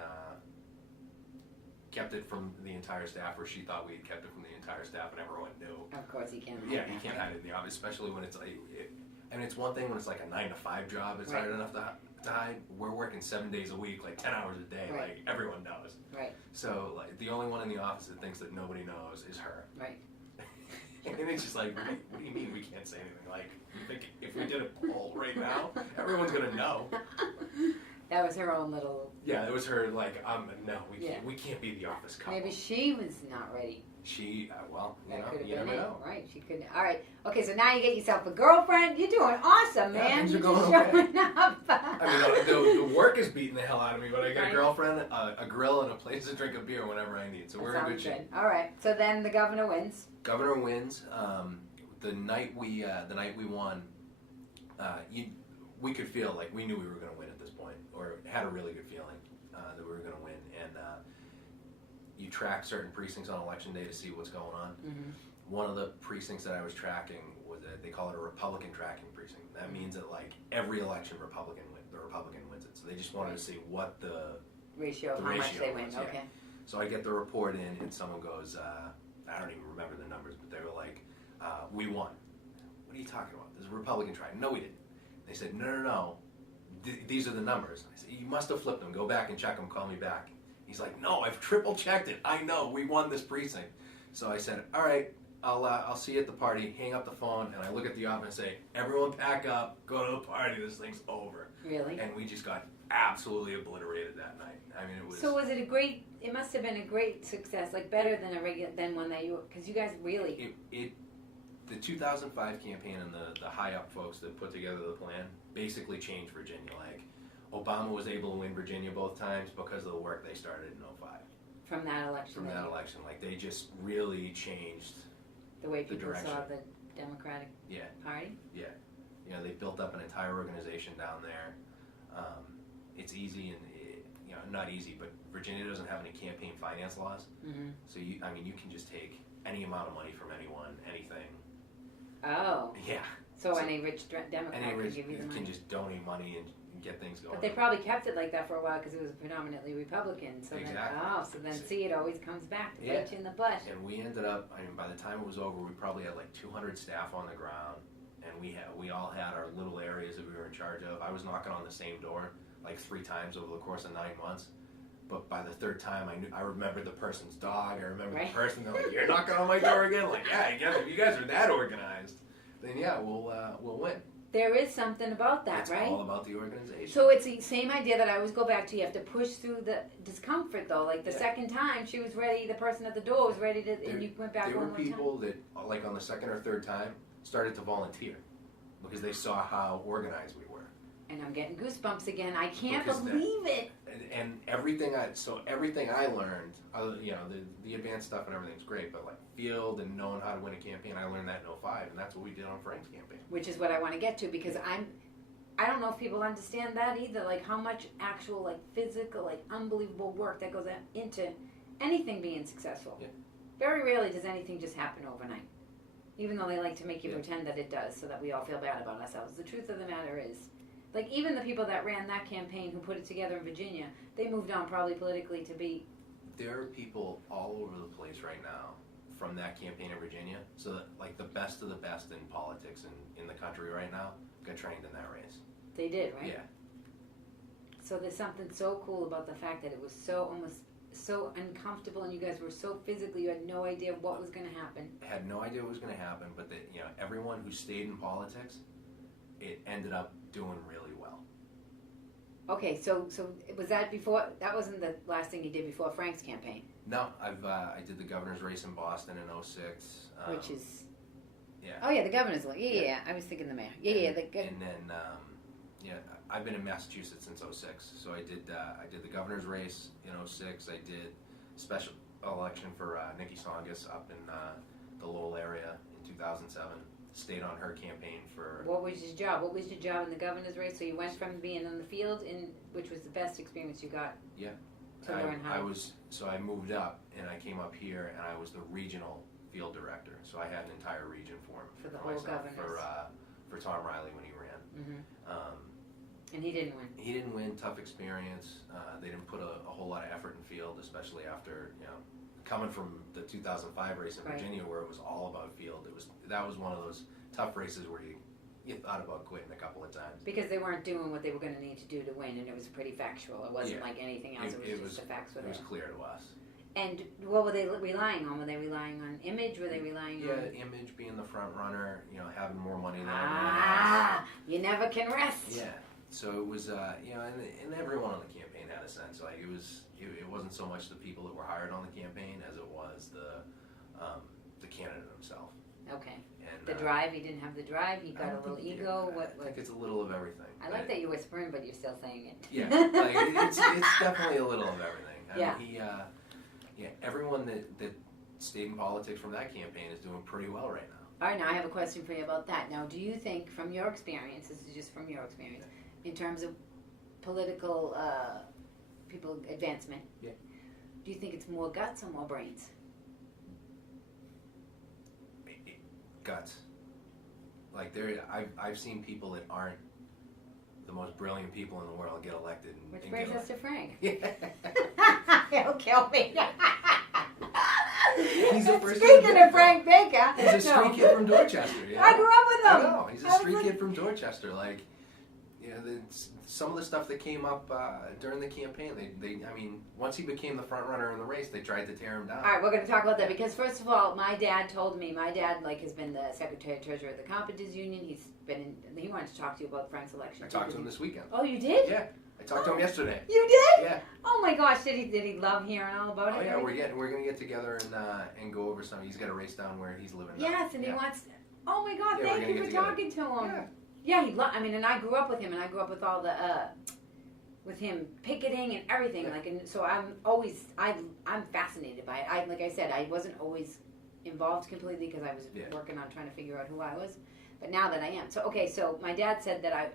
kept it from the entire staff, or she thought we had kept it from the entire staff, and everyone knew. Of course, you can't. Yeah, you can't hide it in the office, especially when it's like. It's one thing when it's like a 9-to-5 job. It's hard enough to hide. We're working 7 days a week, like 10 hours a day. Right. Like everyone knows. Right. So like the only one in the office that thinks that nobody knows is her. Right. And it's just like, what do you mean we can't say anything? Like, you think if we did a poll right now, everyone's gonna know. That was her own little. Yeah, it was her. Like, no, we can't be the office couple. Maybe she was not ready. She, well, you never know. Right, she could. All right, okay. So now you get yourself a girlfriend. You're doing awesome, man. Things are You're going showing up. I mean, the work is beating the hell out of me, but I got a girlfriend, a grill, and a place to drink a beer whenever I need. So we're in good shape. All right. So then the governor wins. Governor wins. The night we won, we could feel like we knew we were going to win at this point, or had a really good feeling that we were going to win. And you track certain precincts on election day to see what's going on. Mm-hmm. One of the precincts that I was tracking was they call it a Republican tracking precinct. That means that like every election, the Republican wins it. So they just wanted to see what the ratio of how much they win. Was, okay. So I get the report in, and someone goes, I don't even remember the numbers, but they were like, we won. What are you talking about? There's a Republican track. No, we didn't. They said, no. These are the numbers. I said, you must have flipped them. Go back and check them. Call me back. He's like, no, I've triple checked it. I know we won this precinct. So I said, all right, I'll see you at the party. Hang up the phone, and I look at the office and say, everyone pack up, go to the party. This thing's over. Really? And we just got absolutely obliterated that night. I mean, it was. So was it it must have been a great success, like better than one that because you guys really. The 2005 campaign and the high up folks that put together the plan basically changed Virginia. Like, Obama was able to win Virginia both times because of the work they started in 2005. From that election. Like they just really changed the way people saw the Democratic Party. Yeah, they built up an entire organization down there. It's easy and not easy, but Virginia doesn't have any campaign finance laws. Mm-hmm. So you can just take any amount of money from anyone, anything. Oh. Yeah. So any rich Democrat can give you the money. Can just donate money and get things going. But they probably kept it like that for a while because it was predominantly Republican. So exactly. Then it always comes back to bite you in the butt. And we ended up, by the time it was over, we probably had like 200 staff on the ground, and we all had our little areas that we were in charge of. I was knocking on the same door like 3 times over the course of 9 months. But by the 3rd time, I remembered the person's dog. I remember the person. They're like, "You're knocking on my door again?" Like, yeah, I guess if you guys are that organized, then we'll win. There is something about that, right? It's all about the organization. So it's the same idea that I always go back to. You have to push through the discomfort, though. Like the second time, she was ready. The person at the door was ready to, and you went back one more time. There were people that, like on the 2nd or 3rd time, started to volunteer because they saw how organized we were. And I'm getting goosebumps again. I can't Because believe it. And everything I learned, you know, the advanced stuff and everything's great, but like field and knowing how to win a campaign, I learned that in '05, and that's what we did on Frank's campaign. Which is what I want to get to, because I don't know if people understand that either, like how much actual, like physical, like unbelievable work that goes into anything being successful. Yeah. Very rarely does anything just happen overnight. Even though they like to make you pretend that it does so that we all feel bad about ourselves. The truth of the matter is, like even the people that ran that campaign who put it together in Virginia, they moved on probably politically to be... There are people all over the place right now from that campaign in Virginia, so that like the best of the best in politics in the country right now got trained in that race. They did, right? Yeah. So there's something so cool about the fact that it was so almost so uncomfortable, and you guys were so physically, you had no idea what was going to happen. I had no idea what was going to happen, but that, you know, everyone who stayed in politics, it ended up doing really well. Okay, so was that before? That wasn't the last thing you did before Frank's campaign. No, I did the governor's race in Boston in '06. Which is... Yeah. Oh yeah, the governor's one. Yeah. I was thinking the mayor. Yeah. And then I've been in Massachusetts since '06, so I did the governor's race in '06. I did special election for Nikki Songus up in the Lowell area in 2007. Stayed on her campaign for... What was your job? What was your job in the governor's race? So you went from being on the field, which was the best experience you got. Yeah. To learn how. I moved up and I came up here and I was the regional field director. So I had an entire region for the whole governors. For Tom Riley when he ran. Mm-hmm. And he didn't win. He didn't win. Tough experience. They didn't put a whole lot of effort in field, especially after, you know, coming from the 2005 race in Virginia where it was all about field. That was one of those tough races where you thought about quitting a couple of times. Because they weren't doing what they were going to need to do to win, and it was pretty factual. It wasn't like anything else. It was just the facts were there. It was clear to us. And what were they relying on? Were they relying on image? Were they relying on... Yeah, image, being the front runner, you know, having more money than everyone else. You never can rest. Yeah. So it was, you know, and everyone on the campaign had a sense. Like it wasn't so much the people that were hired on the campaign as it was the candidate himself. Okay. And, the drive, he didn't have the drive. He got a little ego. I think it's a little of everything. I like that you're whispering, but you're still saying it. Yeah, like it's definitely a little of everything. I mean, everyone that stayed in politics from that campaign is doing pretty well right now. All right, now I have a question for you about that. Now, do you think, from your experience, this is just from your experience, in terms of political people advancement, do you think it's more guts or more brains? Guts. Like I've seen people that aren't the most brilliant people in the world get elected. Which brings us to Frank. He'll kill me. He's the first Speaking of Frank Baker. He's a street kid from Dorchester. Yeah. I grew up with him. I know. He's a street kid from Dorchester. Like, some of the stuff that came up during the campaign, I mean, once he became the front runner in the race, they tried to tear him down. All right, we're going to talk about that because, first of all, my dad told me, has been the Secretary of Treasury of the Carpenters Union. He wanted to talk to you about Frank's election. I talked to him this weekend. Oh, you did? Yeah. I talked to him yesterday. You did? Yeah. Oh my gosh, did he love hearing all about it? Oh yeah, we're gonna get together and go over some. He's got a race down where he's living. Yes, and he wants. Oh my God, thank you for talking to him. Yeah, I mean, and I grew up with him, and I grew up with all the with him picketing and everything. Like, and so I'm fascinated by it. Like I said, I wasn't always involved completely because I was working on trying to figure out who I was, but now that I am. So my dad said that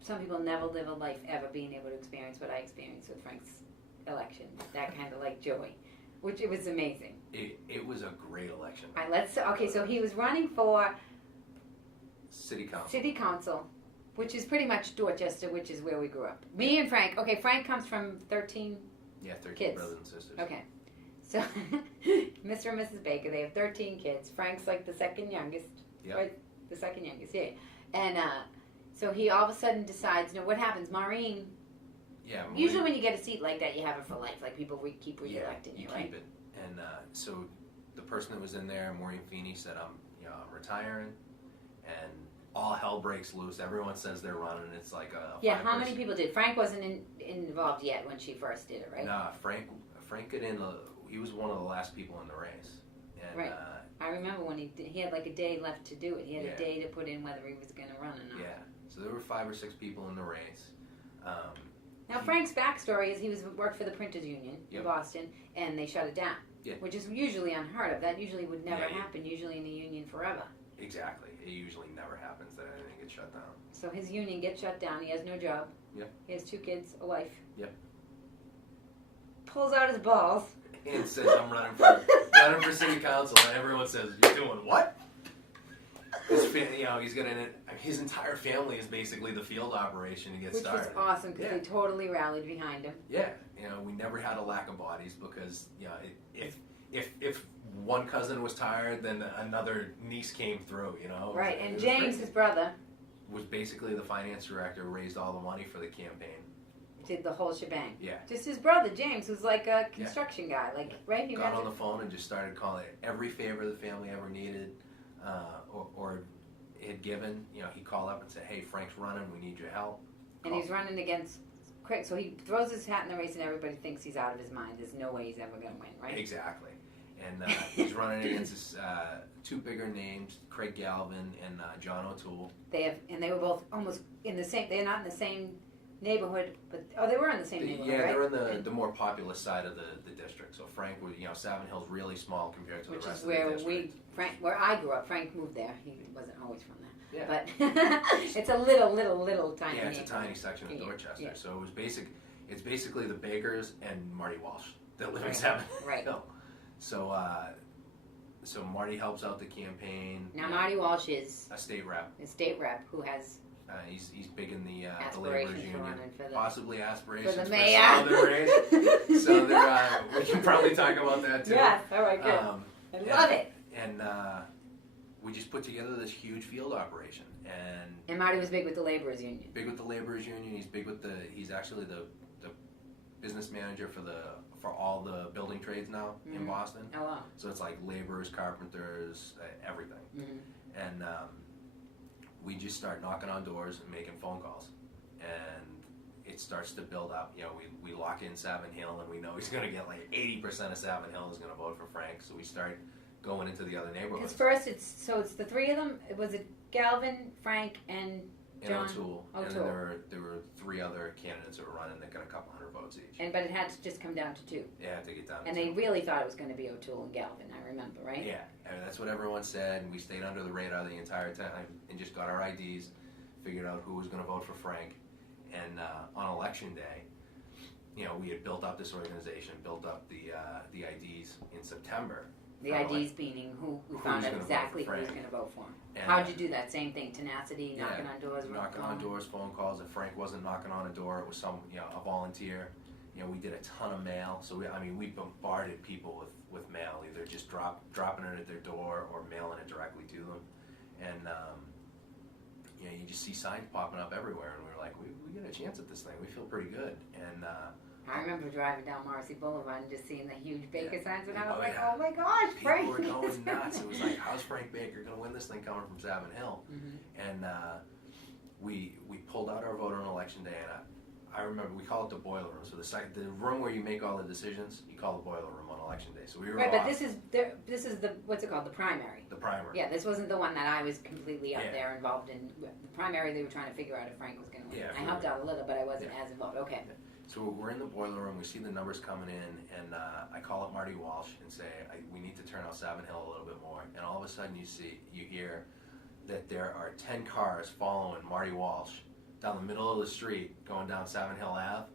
some people never live a life ever being able to experience what I experienced with Frank's election. That kind of like joy, which it was amazing. It was a great election. All right, so he was running for City Council, which is pretty much Dorchester, which is where we grew up. Me and Frank. Okay, Frank comes from 13 kids. Brothers and sisters. Okay. So, Mr. and Mrs. Baker, they have 13 kids. Frank's like the second youngest. Yep. Right? The second youngest, yeah. And so he all of a sudden decides, what happens? Maureen. Yeah. Usually when you get a seat like that, you have it for life. Like people keep re-electing you, right? Keep it. And so the person that was in there, Maureen Feeney, said, I'm retiring. And all hell breaks loose. Everyone says they're running. It's like a how many people did? Frank wasn't involved yet when she first did it, right? Nah, Frank got in. He was one of the last people in the race. And, right. I remember when he had like a day left to do it. He had Yeah. a day to put in whether he was going to run or not. Yeah. So there were 5 or 6 people in the race. Now, Frank's backstory is he worked for the Printers Union in Yep. Boston, and they shut it down, Yeah. which is usually unheard of. That usually would never Yeah. happen, usually in a union forever. Exactly. It usually never happens that anything gets shut down. So his union gets shut down. He has no job. Yep. He has 2 kids, a wife. Yep. Pulls out his balls. And says, I'm running for city council, and everyone says, you're doing what? He's got his entire family is basically the field operation to get Which started. was awesome because Yeah. they totally rallied behind him. Yeah, we never had a lack of bodies because if one cousin was tired, then another niece came through. Right, It and was James, crazy. his brother, Was basically the finance director, raised all the money for the campaign. did the whole shebang. Yeah. Just his brother, James, who's like a construction guy. Like, right? He Got met on the phone and just started calling it every favor the family ever needed or had given. He'd call up and say, hey, Frank's running, we need your help. And he's running against Craig, so he throws his hat in the race and everybody thinks he's out of his mind. There's no way he's ever going to win, right? Exactly. And he's running against this, 2 bigger names, Craig Galvin and John O'Toole. They were both almost in the same, they're not in the same neighborhood, but, they were in the same neighborhood, Yeah, right? they're in the more populous side of the district. So Frank was, Savin Hill's really small compared to Which the rest is of the where district. where I grew up. Frank moved there. He wasn't always from there. Yeah. But it's a little tiny Yeah, it's a neighborhood. tiny section of Dorchester. Yeah. So it's basically the Bakers and Marty Walsh that live in Right. Savin Right. Hill. So Marty helps out the campaign. Now, Marty Walsh is A state rep. a state rep who has He's big in the laborers aspirations for union. running for the, Possibly aspirations for the for mayor. some of the race. So we can probably talk about that too. Yes, all right, good. I love it. And we just put together this huge field operation. And Marty was big with the laborers union. Big with the laborers union. He's actually the business manager for all the building trades now in Boston. Oh, wow. So it's like laborers, carpenters, everything. Mm-hmm. And we just start knocking on doors and making phone calls. And it starts to build up. We lock in Savin Hill, and we know he's going to get like 80% of Savin Hill is going to vote for Frank. So we start going into the other neighborhoods. Because first, it's the 3 of them. Was it Galvin, Frank, and John? O'Toole. And then there were 3 other candidates that were running that got a couple hundred votes each. But it had to just come down to 2. It had to get down to And 2. they really thought it was going to be O'Toole and Galvin, I remember, right? Yeah, that's what everyone said, and we stayed under the radar the entire time and just got our IDs, figured out who was going to vote for Frank, and on election day, we had built up this organization, built up the IDs in September. The IDs meaning who we found out gonna exactly vote for who was Frank. going to vote for him. And, How'd you do that? Same thing, tenacity, knocking on doors, knocking on doors, phone calls. If Frank wasn't knocking on a door, it was a volunteer. We did a ton of mail, so we bombarded people with mail, either just dropping it at their door or mailing it directly to them. And you just see signs popping up everywhere, and we were like, we got a chance at this thing. We feel pretty good. And I remember driving down Morrissey Boulevard and just seeing the huge Baker signs, and I was Oh, like, yeah. oh my gosh, Frank! people were going nuts. It was like, how's Frank Baker going to win this thing coming from Savin Hill? Mm-hmm. And we pulled out our vote on election day, and I remember we call it the boiler room. So the room where you make all the decisions, you call the boiler room on election day. So we were Right, off but this is the what's it called? The primary. the primary. Yeah, this wasn't the one that I was completely up Yeah. there involved in. The primary, they were trying to figure out if Frank was going to win. Yeah, I helped out a little, but I wasn't as involved. Okay. So we're in the boiler room, we see the numbers coming in, and I call up Marty Walsh and say, we need to turn out Savin Hill a little bit more. And all of a sudden you hear that there are 10 cars following Marty Walsh down the middle of the street, going down Savin Hill Ave,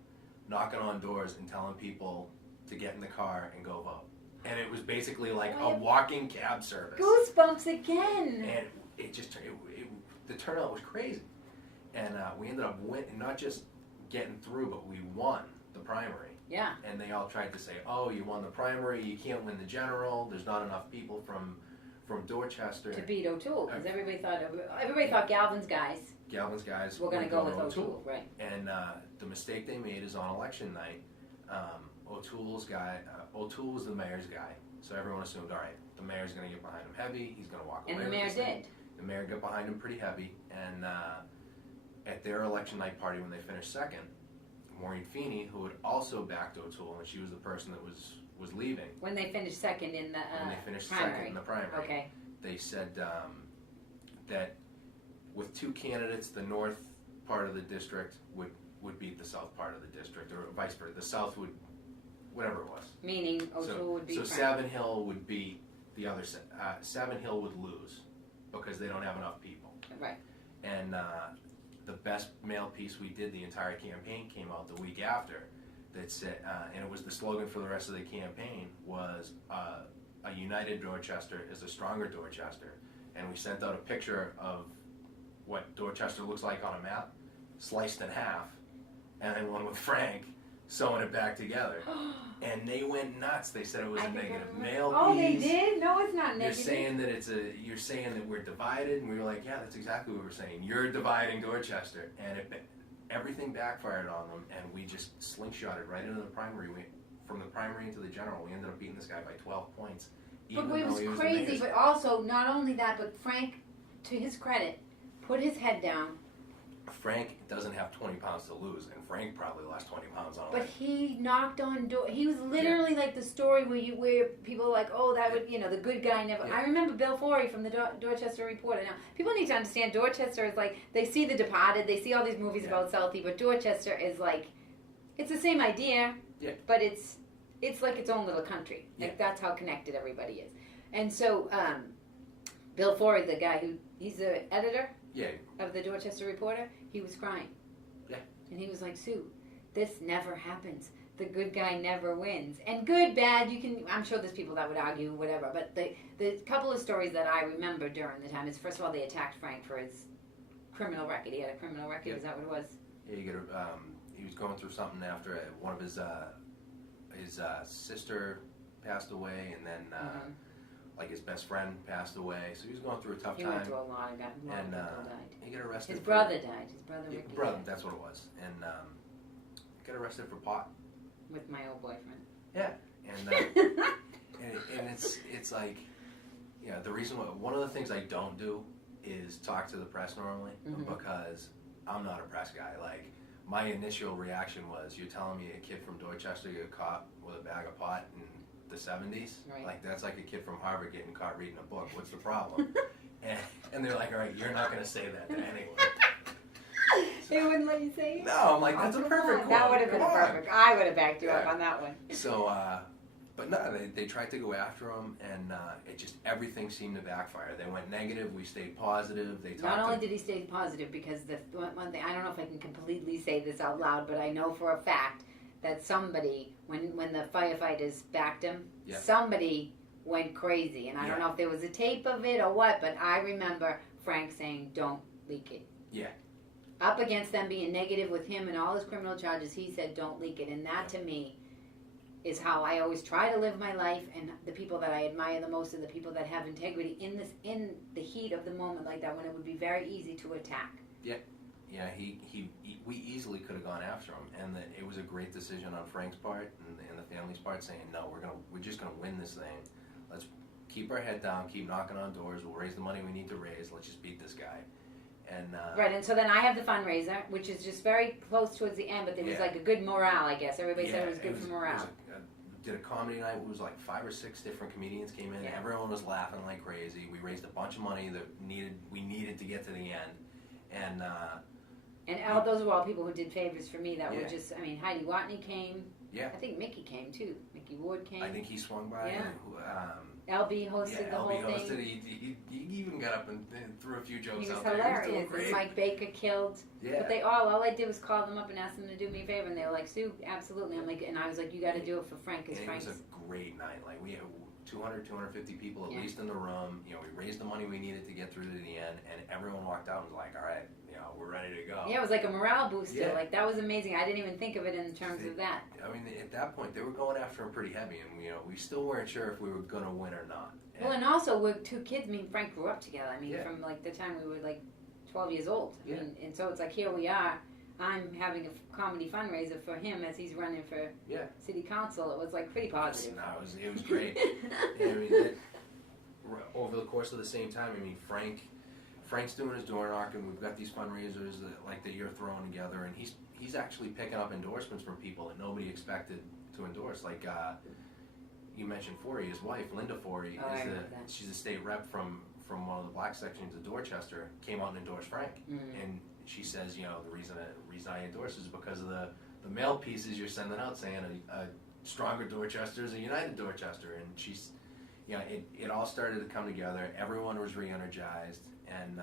knocking on doors and telling people to get in the car and go vote. And it was basically like a walking cab service. Goosebumps again. And the turnout was crazy. And we ended up not just getting through, but we won the primary. Yeah. And they all tried to say, oh, you won the primary, you can't win the general, there's not enough people from Dorchester. To beat O'Toole, because everybody thought Galvin's guys Galvin's guys were going to go with O'Toole. O'Toole, right? And the mistake they made is on election night, O'Toole was the mayor's guy. So everyone assumed, all right, the mayor's going to get behind him heavy, he's going to walk away And the with mayor this thing. did. The mayor got behind him pretty heavy, and at their election night party when they finished second, Maureen Feeney, who had also backed O'Toole, and she was the person that was was leaving. When they finished second in the When they finished primary. second in the primary. Okay. They said that with two candidates, the north part of the district would beat the south part of the district, or vice versa. The south would, whatever it was. Meaning O'Toole would beat So Frank. Savin Hill would beat the other. Savin Hill would lose because they don't have enough people. Right. And the best mail piece we did the entire campaign came out the week after that said, and it was the slogan for the rest of the campaign was a united Dorchester is a stronger Dorchester. And we sent out a picture of what Dorchester looks like on a map, sliced in half, and then one with Frank sewing it back together. And they went nuts. They said it was a negative mail piece. Oh, they did? No, it's not negative. You're saying that we're divided, and we were like, yeah, that's exactly what we're saying. You're dividing Dorchester, and everything backfired on them, and we just slingshotted right into the primary. From the primary into the general, we ended up beating this guy by 12 points. But it was crazy. But also, not only that, but Frank, to his credit, put his head down. Frank doesn't have 20 pounds to lose, and Frank probably lost 20 pounds on it. But he knocked on doors. He was literally like the story where people are like, oh, that would, the good guy never. Yeah. I remember Bill Forey from the Dorchester Reporter. Now, people need to understand Dorchester is like, they see The Departed, they see all these movies about Southie, but Dorchester is like, it's the same idea, but it's like its own little country. Like, that's how connected everybody is. And so, Bill Forey, the guy he's the editor of the Dorchester Reporter, he was crying. Yeah. And he was like, Sue, this never happens. The good guy never wins. And good, bad, I'm sure there's people that would argue, whatever. But the couple of stories that I remember during the time is, first of all, they attacked Frank for his criminal record. He had a criminal record, is that what it was? Yeah, he was going through something after one of his sister passed away, and then like his best friend passed away, so he was going through a tough time. He went through a lot of people died. He got arrested. His brother died. His brother Ricky died. That's what it was, and got arrested for pot. With my old boyfriend. Yeah, and it's like, the reason one of the things I don't do is talk to the press normally, because I'm not a press guy. Like, my initial reaction was, you're telling me a kid from Dorchester got caught with a bag of pot in the 70s? Right. Like, that's like a kid from Harvard getting caught reading a book. What's the problem? and they're like, all right, you're not going to say that to anyone. They wouldn't let you say it? No, I'm like, that's a perfect quote. That would have been perfect. I would have backed you up on that one. So, but no, they tried to go after him, and it just, everything seemed to backfire. They went negative, we stayed positive. Not only did he stay positive, because the one thing, I don't know if I can completely say this out loud, but I know for a fact that somebody, when the firefighters backed him, somebody went crazy. And I don't know if there was a tape of it or what, but I remember Frank saying, don't leak it. Yeah. Up against them being negative with him and all his criminal charges, he said, don't leak it. And that, to me, is how I always try to live my life, and the people that I admire the most are the people that have integrity in the heat of the moment like that, when it would be very easy to attack. Yeah. Yeah, we easily could have gone after him, and it was a great decision on Frank's part and the family's part, saying, no, we're just gonna win this thing. Let's keep our head down, keep knocking on doors. We'll raise the money we need to raise. Let's just beat this guy. And right, and so then I have the fundraiser, which is just very close towards the end, but there was like a good morale, I guess. Everybody said it was good for morale. Did a comedy night. It was like 5 or 6 different comedians came in. Yeah. Everyone was laughing like crazy. We raised a bunch of money that we needed to get to the end, and all those were all people who did favors for me. That were just, I mean, Heidi Watney came. Yeah. I think Mickey came too. Mickey Ward came. I think he swung by. Yeah. LB hosted the whole hosted. thing. He even got up and threw a few jokes he was out hilarious. there. He was hilarious. Mike Baker killed. Yeah. But all I did was call them up and ask them to do me a favor, and they were like, Sue, absolutely. I'm like, and I was like, you got to do it for Frank, because Frank's. It was a great night. Like, we had 250 people at least in the room. We raised the money we needed to get through to the end, and everyone walked out and was like, all right, we're ready to go. Yeah, it was like a morale booster. Yeah. Like, that was amazing. I didn't even think of it in terms of that. I mean, at that point, they were going after him pretty heavy, and we still weren't sure if we were going to win or not. Well, and also, we're 2 kids. I mean, Frank grew up together. I mean, from like the time we were like 12 years old. I mean, and so it's like, here we are. I'm having a comedy fundraiser for him as he's running for city council. It was like pretty positive. It was great. I mean, over the course of the same time, I mean, Frank's doing his door knocking. We've got these fundraisers that you're throwing together, and he's actually picking up endorsements from people that nobody expected to endorse. Like you mentioned Forey, his wife, Linda Forey, she's a state rep from one of the black sections of Dorchester, came out and endorsed Frank. And she says, the reason I endorse is because of the mail pieces you're sending out saying a stronger Dorchester is a united Dorchester. And she's, it all started to come together. Everyone was re-energized, and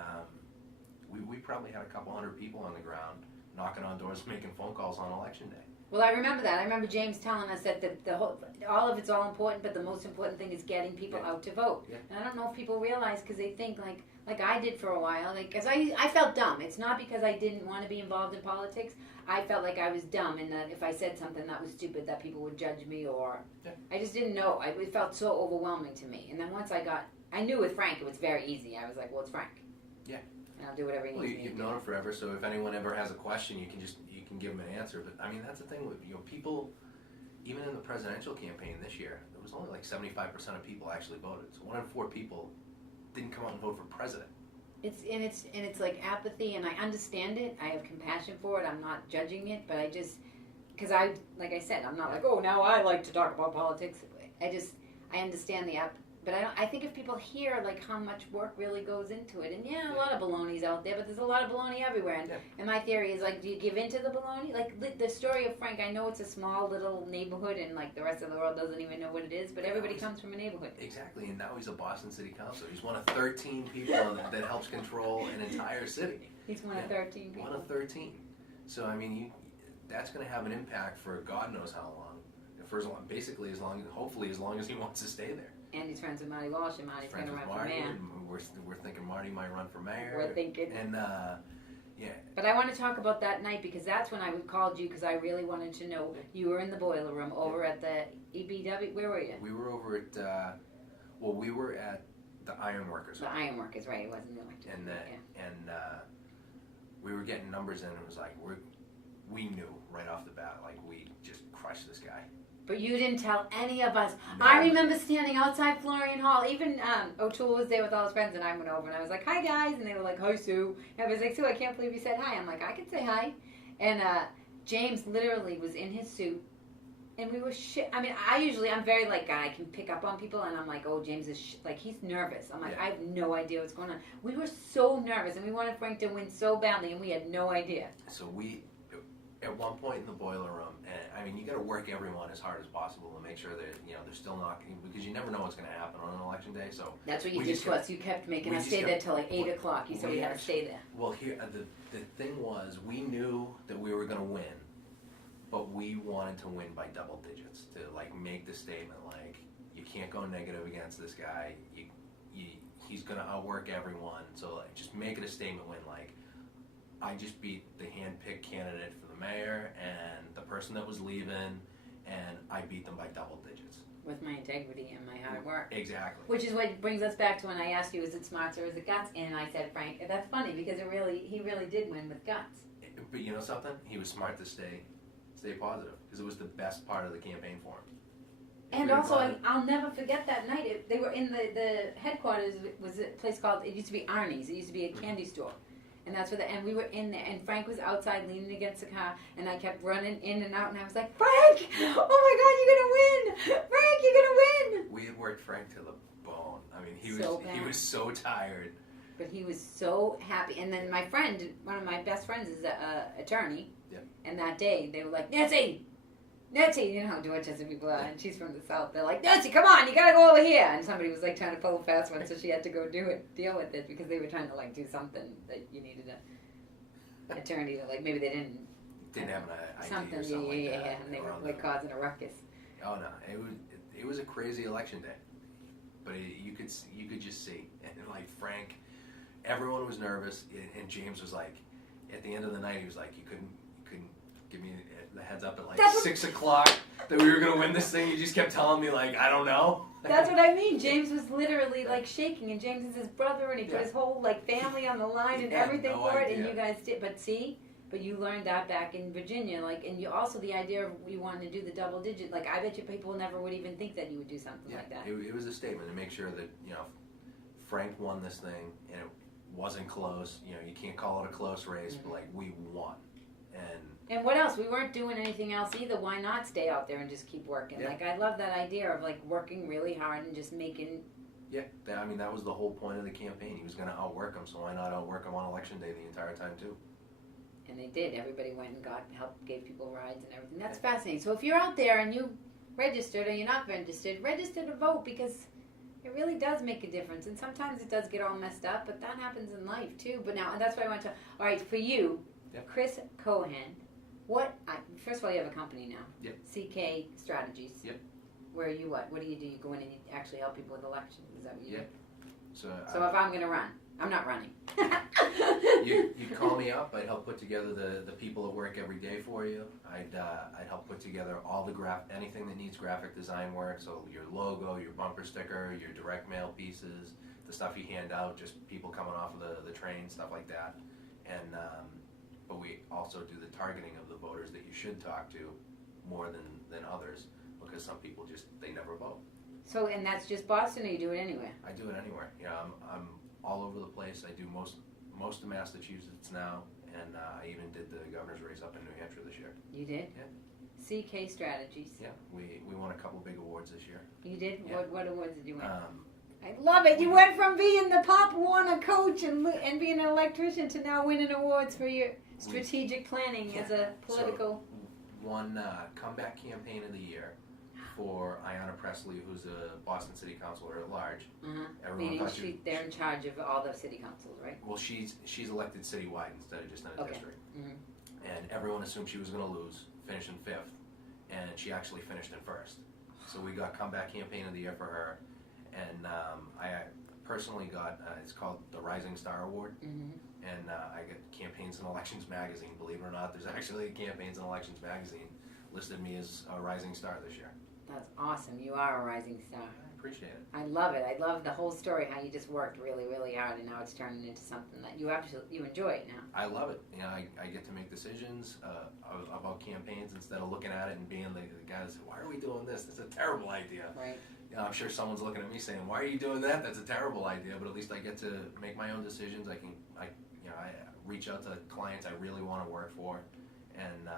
we probably had a couple hundred people on the ground knocking on doors, making phone calls on election day. Well, I remember that. I remember James telling us that all of it's all important, but the most important thing is getting people out to vote. Yeah. And I don't know if people realize, because they think like I did for a while, because I felt dumb. It's not because I didn't want to be involved in politics. I felt like I was dumb, and that if I said something that was stupid, that people would judge me, or I just didn't know. It felt so overwhelming to me. And then once I knew with Frank it was very easy. I was like, well, it's Frank. Yeah. And I'll do whatever he needs me to do. You've known him forever, so if anyone ever has a question, you can give them an answer. But I mean, that's the thing with people. Even in the presidential campaign this year, there was only like 75% of people actually voted. So 1 in 4 people didn't come out and vote for president. It's like apathy, and I understand it. I have compassion for it. I'm not judging it, but because like I said, I'm not like, oh, now I like to talk about politics. I understand the but I think if people hear like how much work really goes into it, and a lot of baloney's out there, but there's a lot of baloney everywhere. And my theory is, like, do you give in to the baloney? Like the story of Frank, I know it's a small little neighborhood, and like the rest of the world doesn't even know what it is, but everybody comes from a neighborhood. Exactly, and now he's a Boston City Councilor. He's one of 13 people that helps control an entire city. He's one of 13 people. One of 13. So I mean, that's going to have an impact for God knows how long. Basically hopefully as long as he wants to stay there. And he's friends with Marty Walsh, and Marty's going to run for mayor. We're thinking Marty might run for mayor. We're thinking. And, But I want to talk about that night, because that's when I called you, because I really wanted to know. You were in the boiler room over at the EBW. Where were you? We were over at, we were at the Ironworkers. The Ironworkers, right. It wasn't the electrician. And we were getting numbers in, and it was like, we knew right off the bat, like, we just crushed this guy. But you didn't tell any of us. No. I remember standing outside Florian Hall. Even O'Toole was there with all his friends, and I went over, and I was like, hi, guys. And they were like, hi, Sue. And I was like, Sue, I can't believe you said hi. I'm like, I can say hi. And James literally was in his suit, and we were I mean, I'm very, like, I can pick up on people, and I'm like, oh, James is, like, he's nervous. I'm like, I have no idea what's going on. We were so nervous, and we wanted Frank to win so badly, and we had no idea. So at one point in the boiler room, and I mean, you got to work everyone as hard as possible to make sure that they're still not, because you never know what's going to happen on an election day. So that's what you did to us. You kept making us stay there till like 8 o'clock. You said we had to stay there. Well, here the thing was, we knew that we were going to win, but we wanted to win by double digits to like make the statement like, you can't go negative against this guy. He's going to outwork everyone. So like, just make it a statement win, like, I just beat the hand-picked candidate for the mayor and the person that was leaving, and I beat them by double digits. With my integrity and my hard work. Exactly. Which is what brings us back to when I asked you, is it smarts or is it guts? And I said, Frank, that's funny, because he really did win with guts. But you know something? He was smart to stay positive, because it was the best part of the campaign for him. And also, I'll never forget that night. They were in the headquarters, was a place called, it used to be Arnie's. It used to be a candy store. And that's where and we were in there, and Frank was outside leaning against the car, and I kept running in and out, and I was like, Frank! Oh my God, you're gonna win! Frank, you're gonna win! We had worked Frank to the bone. I mean, he was so tired. But he was so happy. And then my friend, one of my best friends, is an attorney. Yeah. And that day, they were like, Nancy, you know how Dorchester people are, and she's from the South. They're like, Nancy, come on, you gotta go over here. And somebody was like trying to pull a fast one, so she had to go deal with it, because they were trying to like do something that you needed an attorney to, like, maybe they didn't have an ID something, or something like that. And they were like causing a ruckus. Oh no, it was a crazy election day, but you could just see, and like Frank, everyone was nervous, and James was like, at the end of the night, he was like, you couldn't give me the heads up at like 6 o'clock that we were going to win this thing. You just kept telling me, like, I don't know. That's what I mean. James was literally like shaking, and James is his brother, and he put his whole like family on the line and everything for it, and you guys did. But you learned that back in Virginia, like, and you also, the idea of you wanting to do the double digit, like, I bet you people never would even think that you would do something like that. It was a statement to make sure that, Frank won this thing, and it wasn't close. You can't call it a close race, but like, we won. And what else? We weren't doing anything else either. Why not stay out there and just keep working? Yeah. Like, I love that idea of, like, working really hard and just making... Yeah, that was the whole point of the campaign. He was going to outwork him, so why not outwork him on election day the entire time, too? And they did. Everybody went and got help, gave people rides and everything. That's fascinating. So if you're out there and you registered or you're not register to vote, because it really does make a difference. And sometimes it does get all messed up, but that happens in life, too. But now, and that's what I want to... All right, for you, Chris Keohan... first of all, you have a company now. Yep. CK Strategies. Yep. Where you what? What do? You go in and you actually help people with elections? Is that what you do? So if I'm going to run, I'm not running. you call me up. I'd help put together the people that work every day for you. I'd help put together all the anything that needs graphic design work. So your logo, your bumper sticker, your direct mail pieces, the stuff you hand out, just people coming off of the train, stuff like that. And but we also do the targeting of the voters that you should talk to more than others, because some people they never vote. So, and that's just Boston, or you do it anywhere? I do it anywhere. Yeah, I'm all over the place. I do most of Massachusetts now, and I even did the governor's race up in New Hampshire this year. You did? Yeah. CK Strategies. Yeah, we won a couple big awards this year. You did? Yeah. What awards did you win? I love it. You went from being the Pop Warner coach and being an electrician to now winning awards for your strategic planning as a political... So, won Comeback Campaign of the Year for Ayanna Pressley, who's a Boston City Councilor at large. Meaning they're in charge of all the city councils, right? Well, she's elected citywide instead of just in a district. And everyone assumed she was going to lose, finish in 5th, and she actually finished in 1st. So we got Comeback Campaign of the Year for her, and I personally got, it's called the Rising Star Award, and I get Campaigns and Elections magazine. Believe it or not, there's actually a Campaigns and Elections magazine listed me as a Rising Star this year. That's awesome. You are a rising star. I appreciate it. I love it. I love the whole story, how you just worked really, really hard, and now it's turning into something that you enjoy it now. I love it. You know, I get to make decisions about campaigns instead of looking at it and being the guy that says, "Why are we doing this? It's a terrible idea." Right. You know, I'm sure someone's looking at me saying, "Why are you doing that? That's a terrible idea." But at least I get to make my own decisions. I reach out to clients I really want to work for, and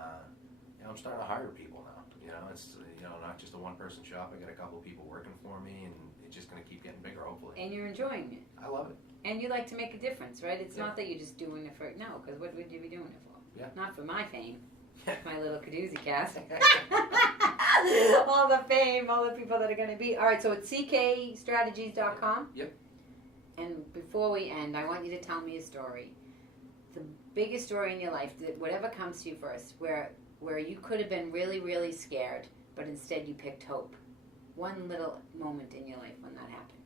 I'm starting to hire people now. You know, it's not just a one-person shop. I got a couple of people working for me, and it's just going to keep getting bigger, hopefully. And you're enjoying it. I love it. And you like to make a difference, right? It's not that you're just doing it for because what would you be doing it for? Yeah. Not for my fame. My little Kadoozie Kast. All the fame, all the people that are going to be. All right, so it's ckstrategies.com. Yep. And before we end, I want you to tell me a story. The biggest story in your life, whatever comes to you first, where you could have been really, really scared, but instead you picked hope. One little moment in your life when that happened.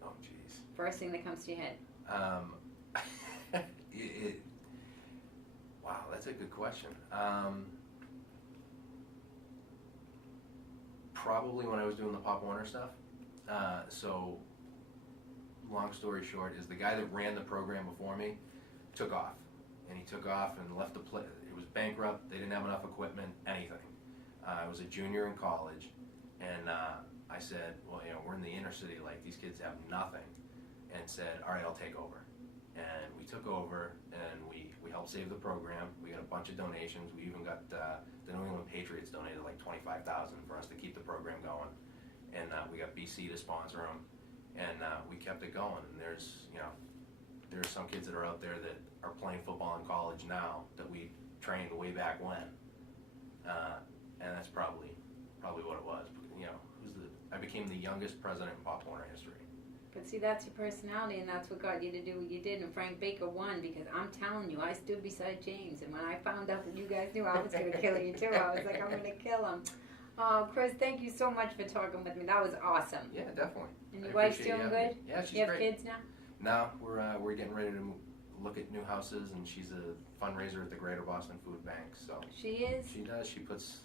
Oh, jeez. First thing that comes to your head. Wow, that's a good question. Probably when I was doing the Pop Warner stuff. So, long story short, is the guy that ran the program before me took off. And he took off and left the place. It was bankrupt. They didn't have enough equipment, anything. I was a junior in college, and I said, well, we're in the inner city, like these kids have nothing, and said, all right, I'll take over. And we took over, and we helped save the program. We got a bunch of donations. We even got the New England Patriots donated like $25,000 for us to keep the program going, and we got BC to sponsor them, and we kept it going. And there's some kids that are out there that are playing football in college now that we trained way back when, and that's probably what it was. I became the youngest president in Pop Warner history. But see, that's your personality, and that's what got you to do what you did. And Frank Baker won, because I'm telling you, I stood beside James, and when I found out that you guys knew I was going to kill you too, I was like, I'm going to kill him. Oh, Chris, thank you so much for talking with me. That was awesome. Yeah, definitely. And your wife's doing good? Yeah, she's great. You have kids now? No, we're getting ready to look at new houses, and she's a fundraiser at the Greater Boston Food Bank. So she is. She does. She puts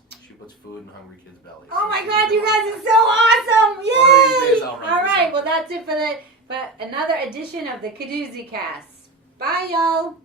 food in hungry kids' bellies. Oh my God, you guys are so awesome! Yay! One of these days I'll run All right, this well that's it for another edition of the Kadoozie Kast. Bye, y'all.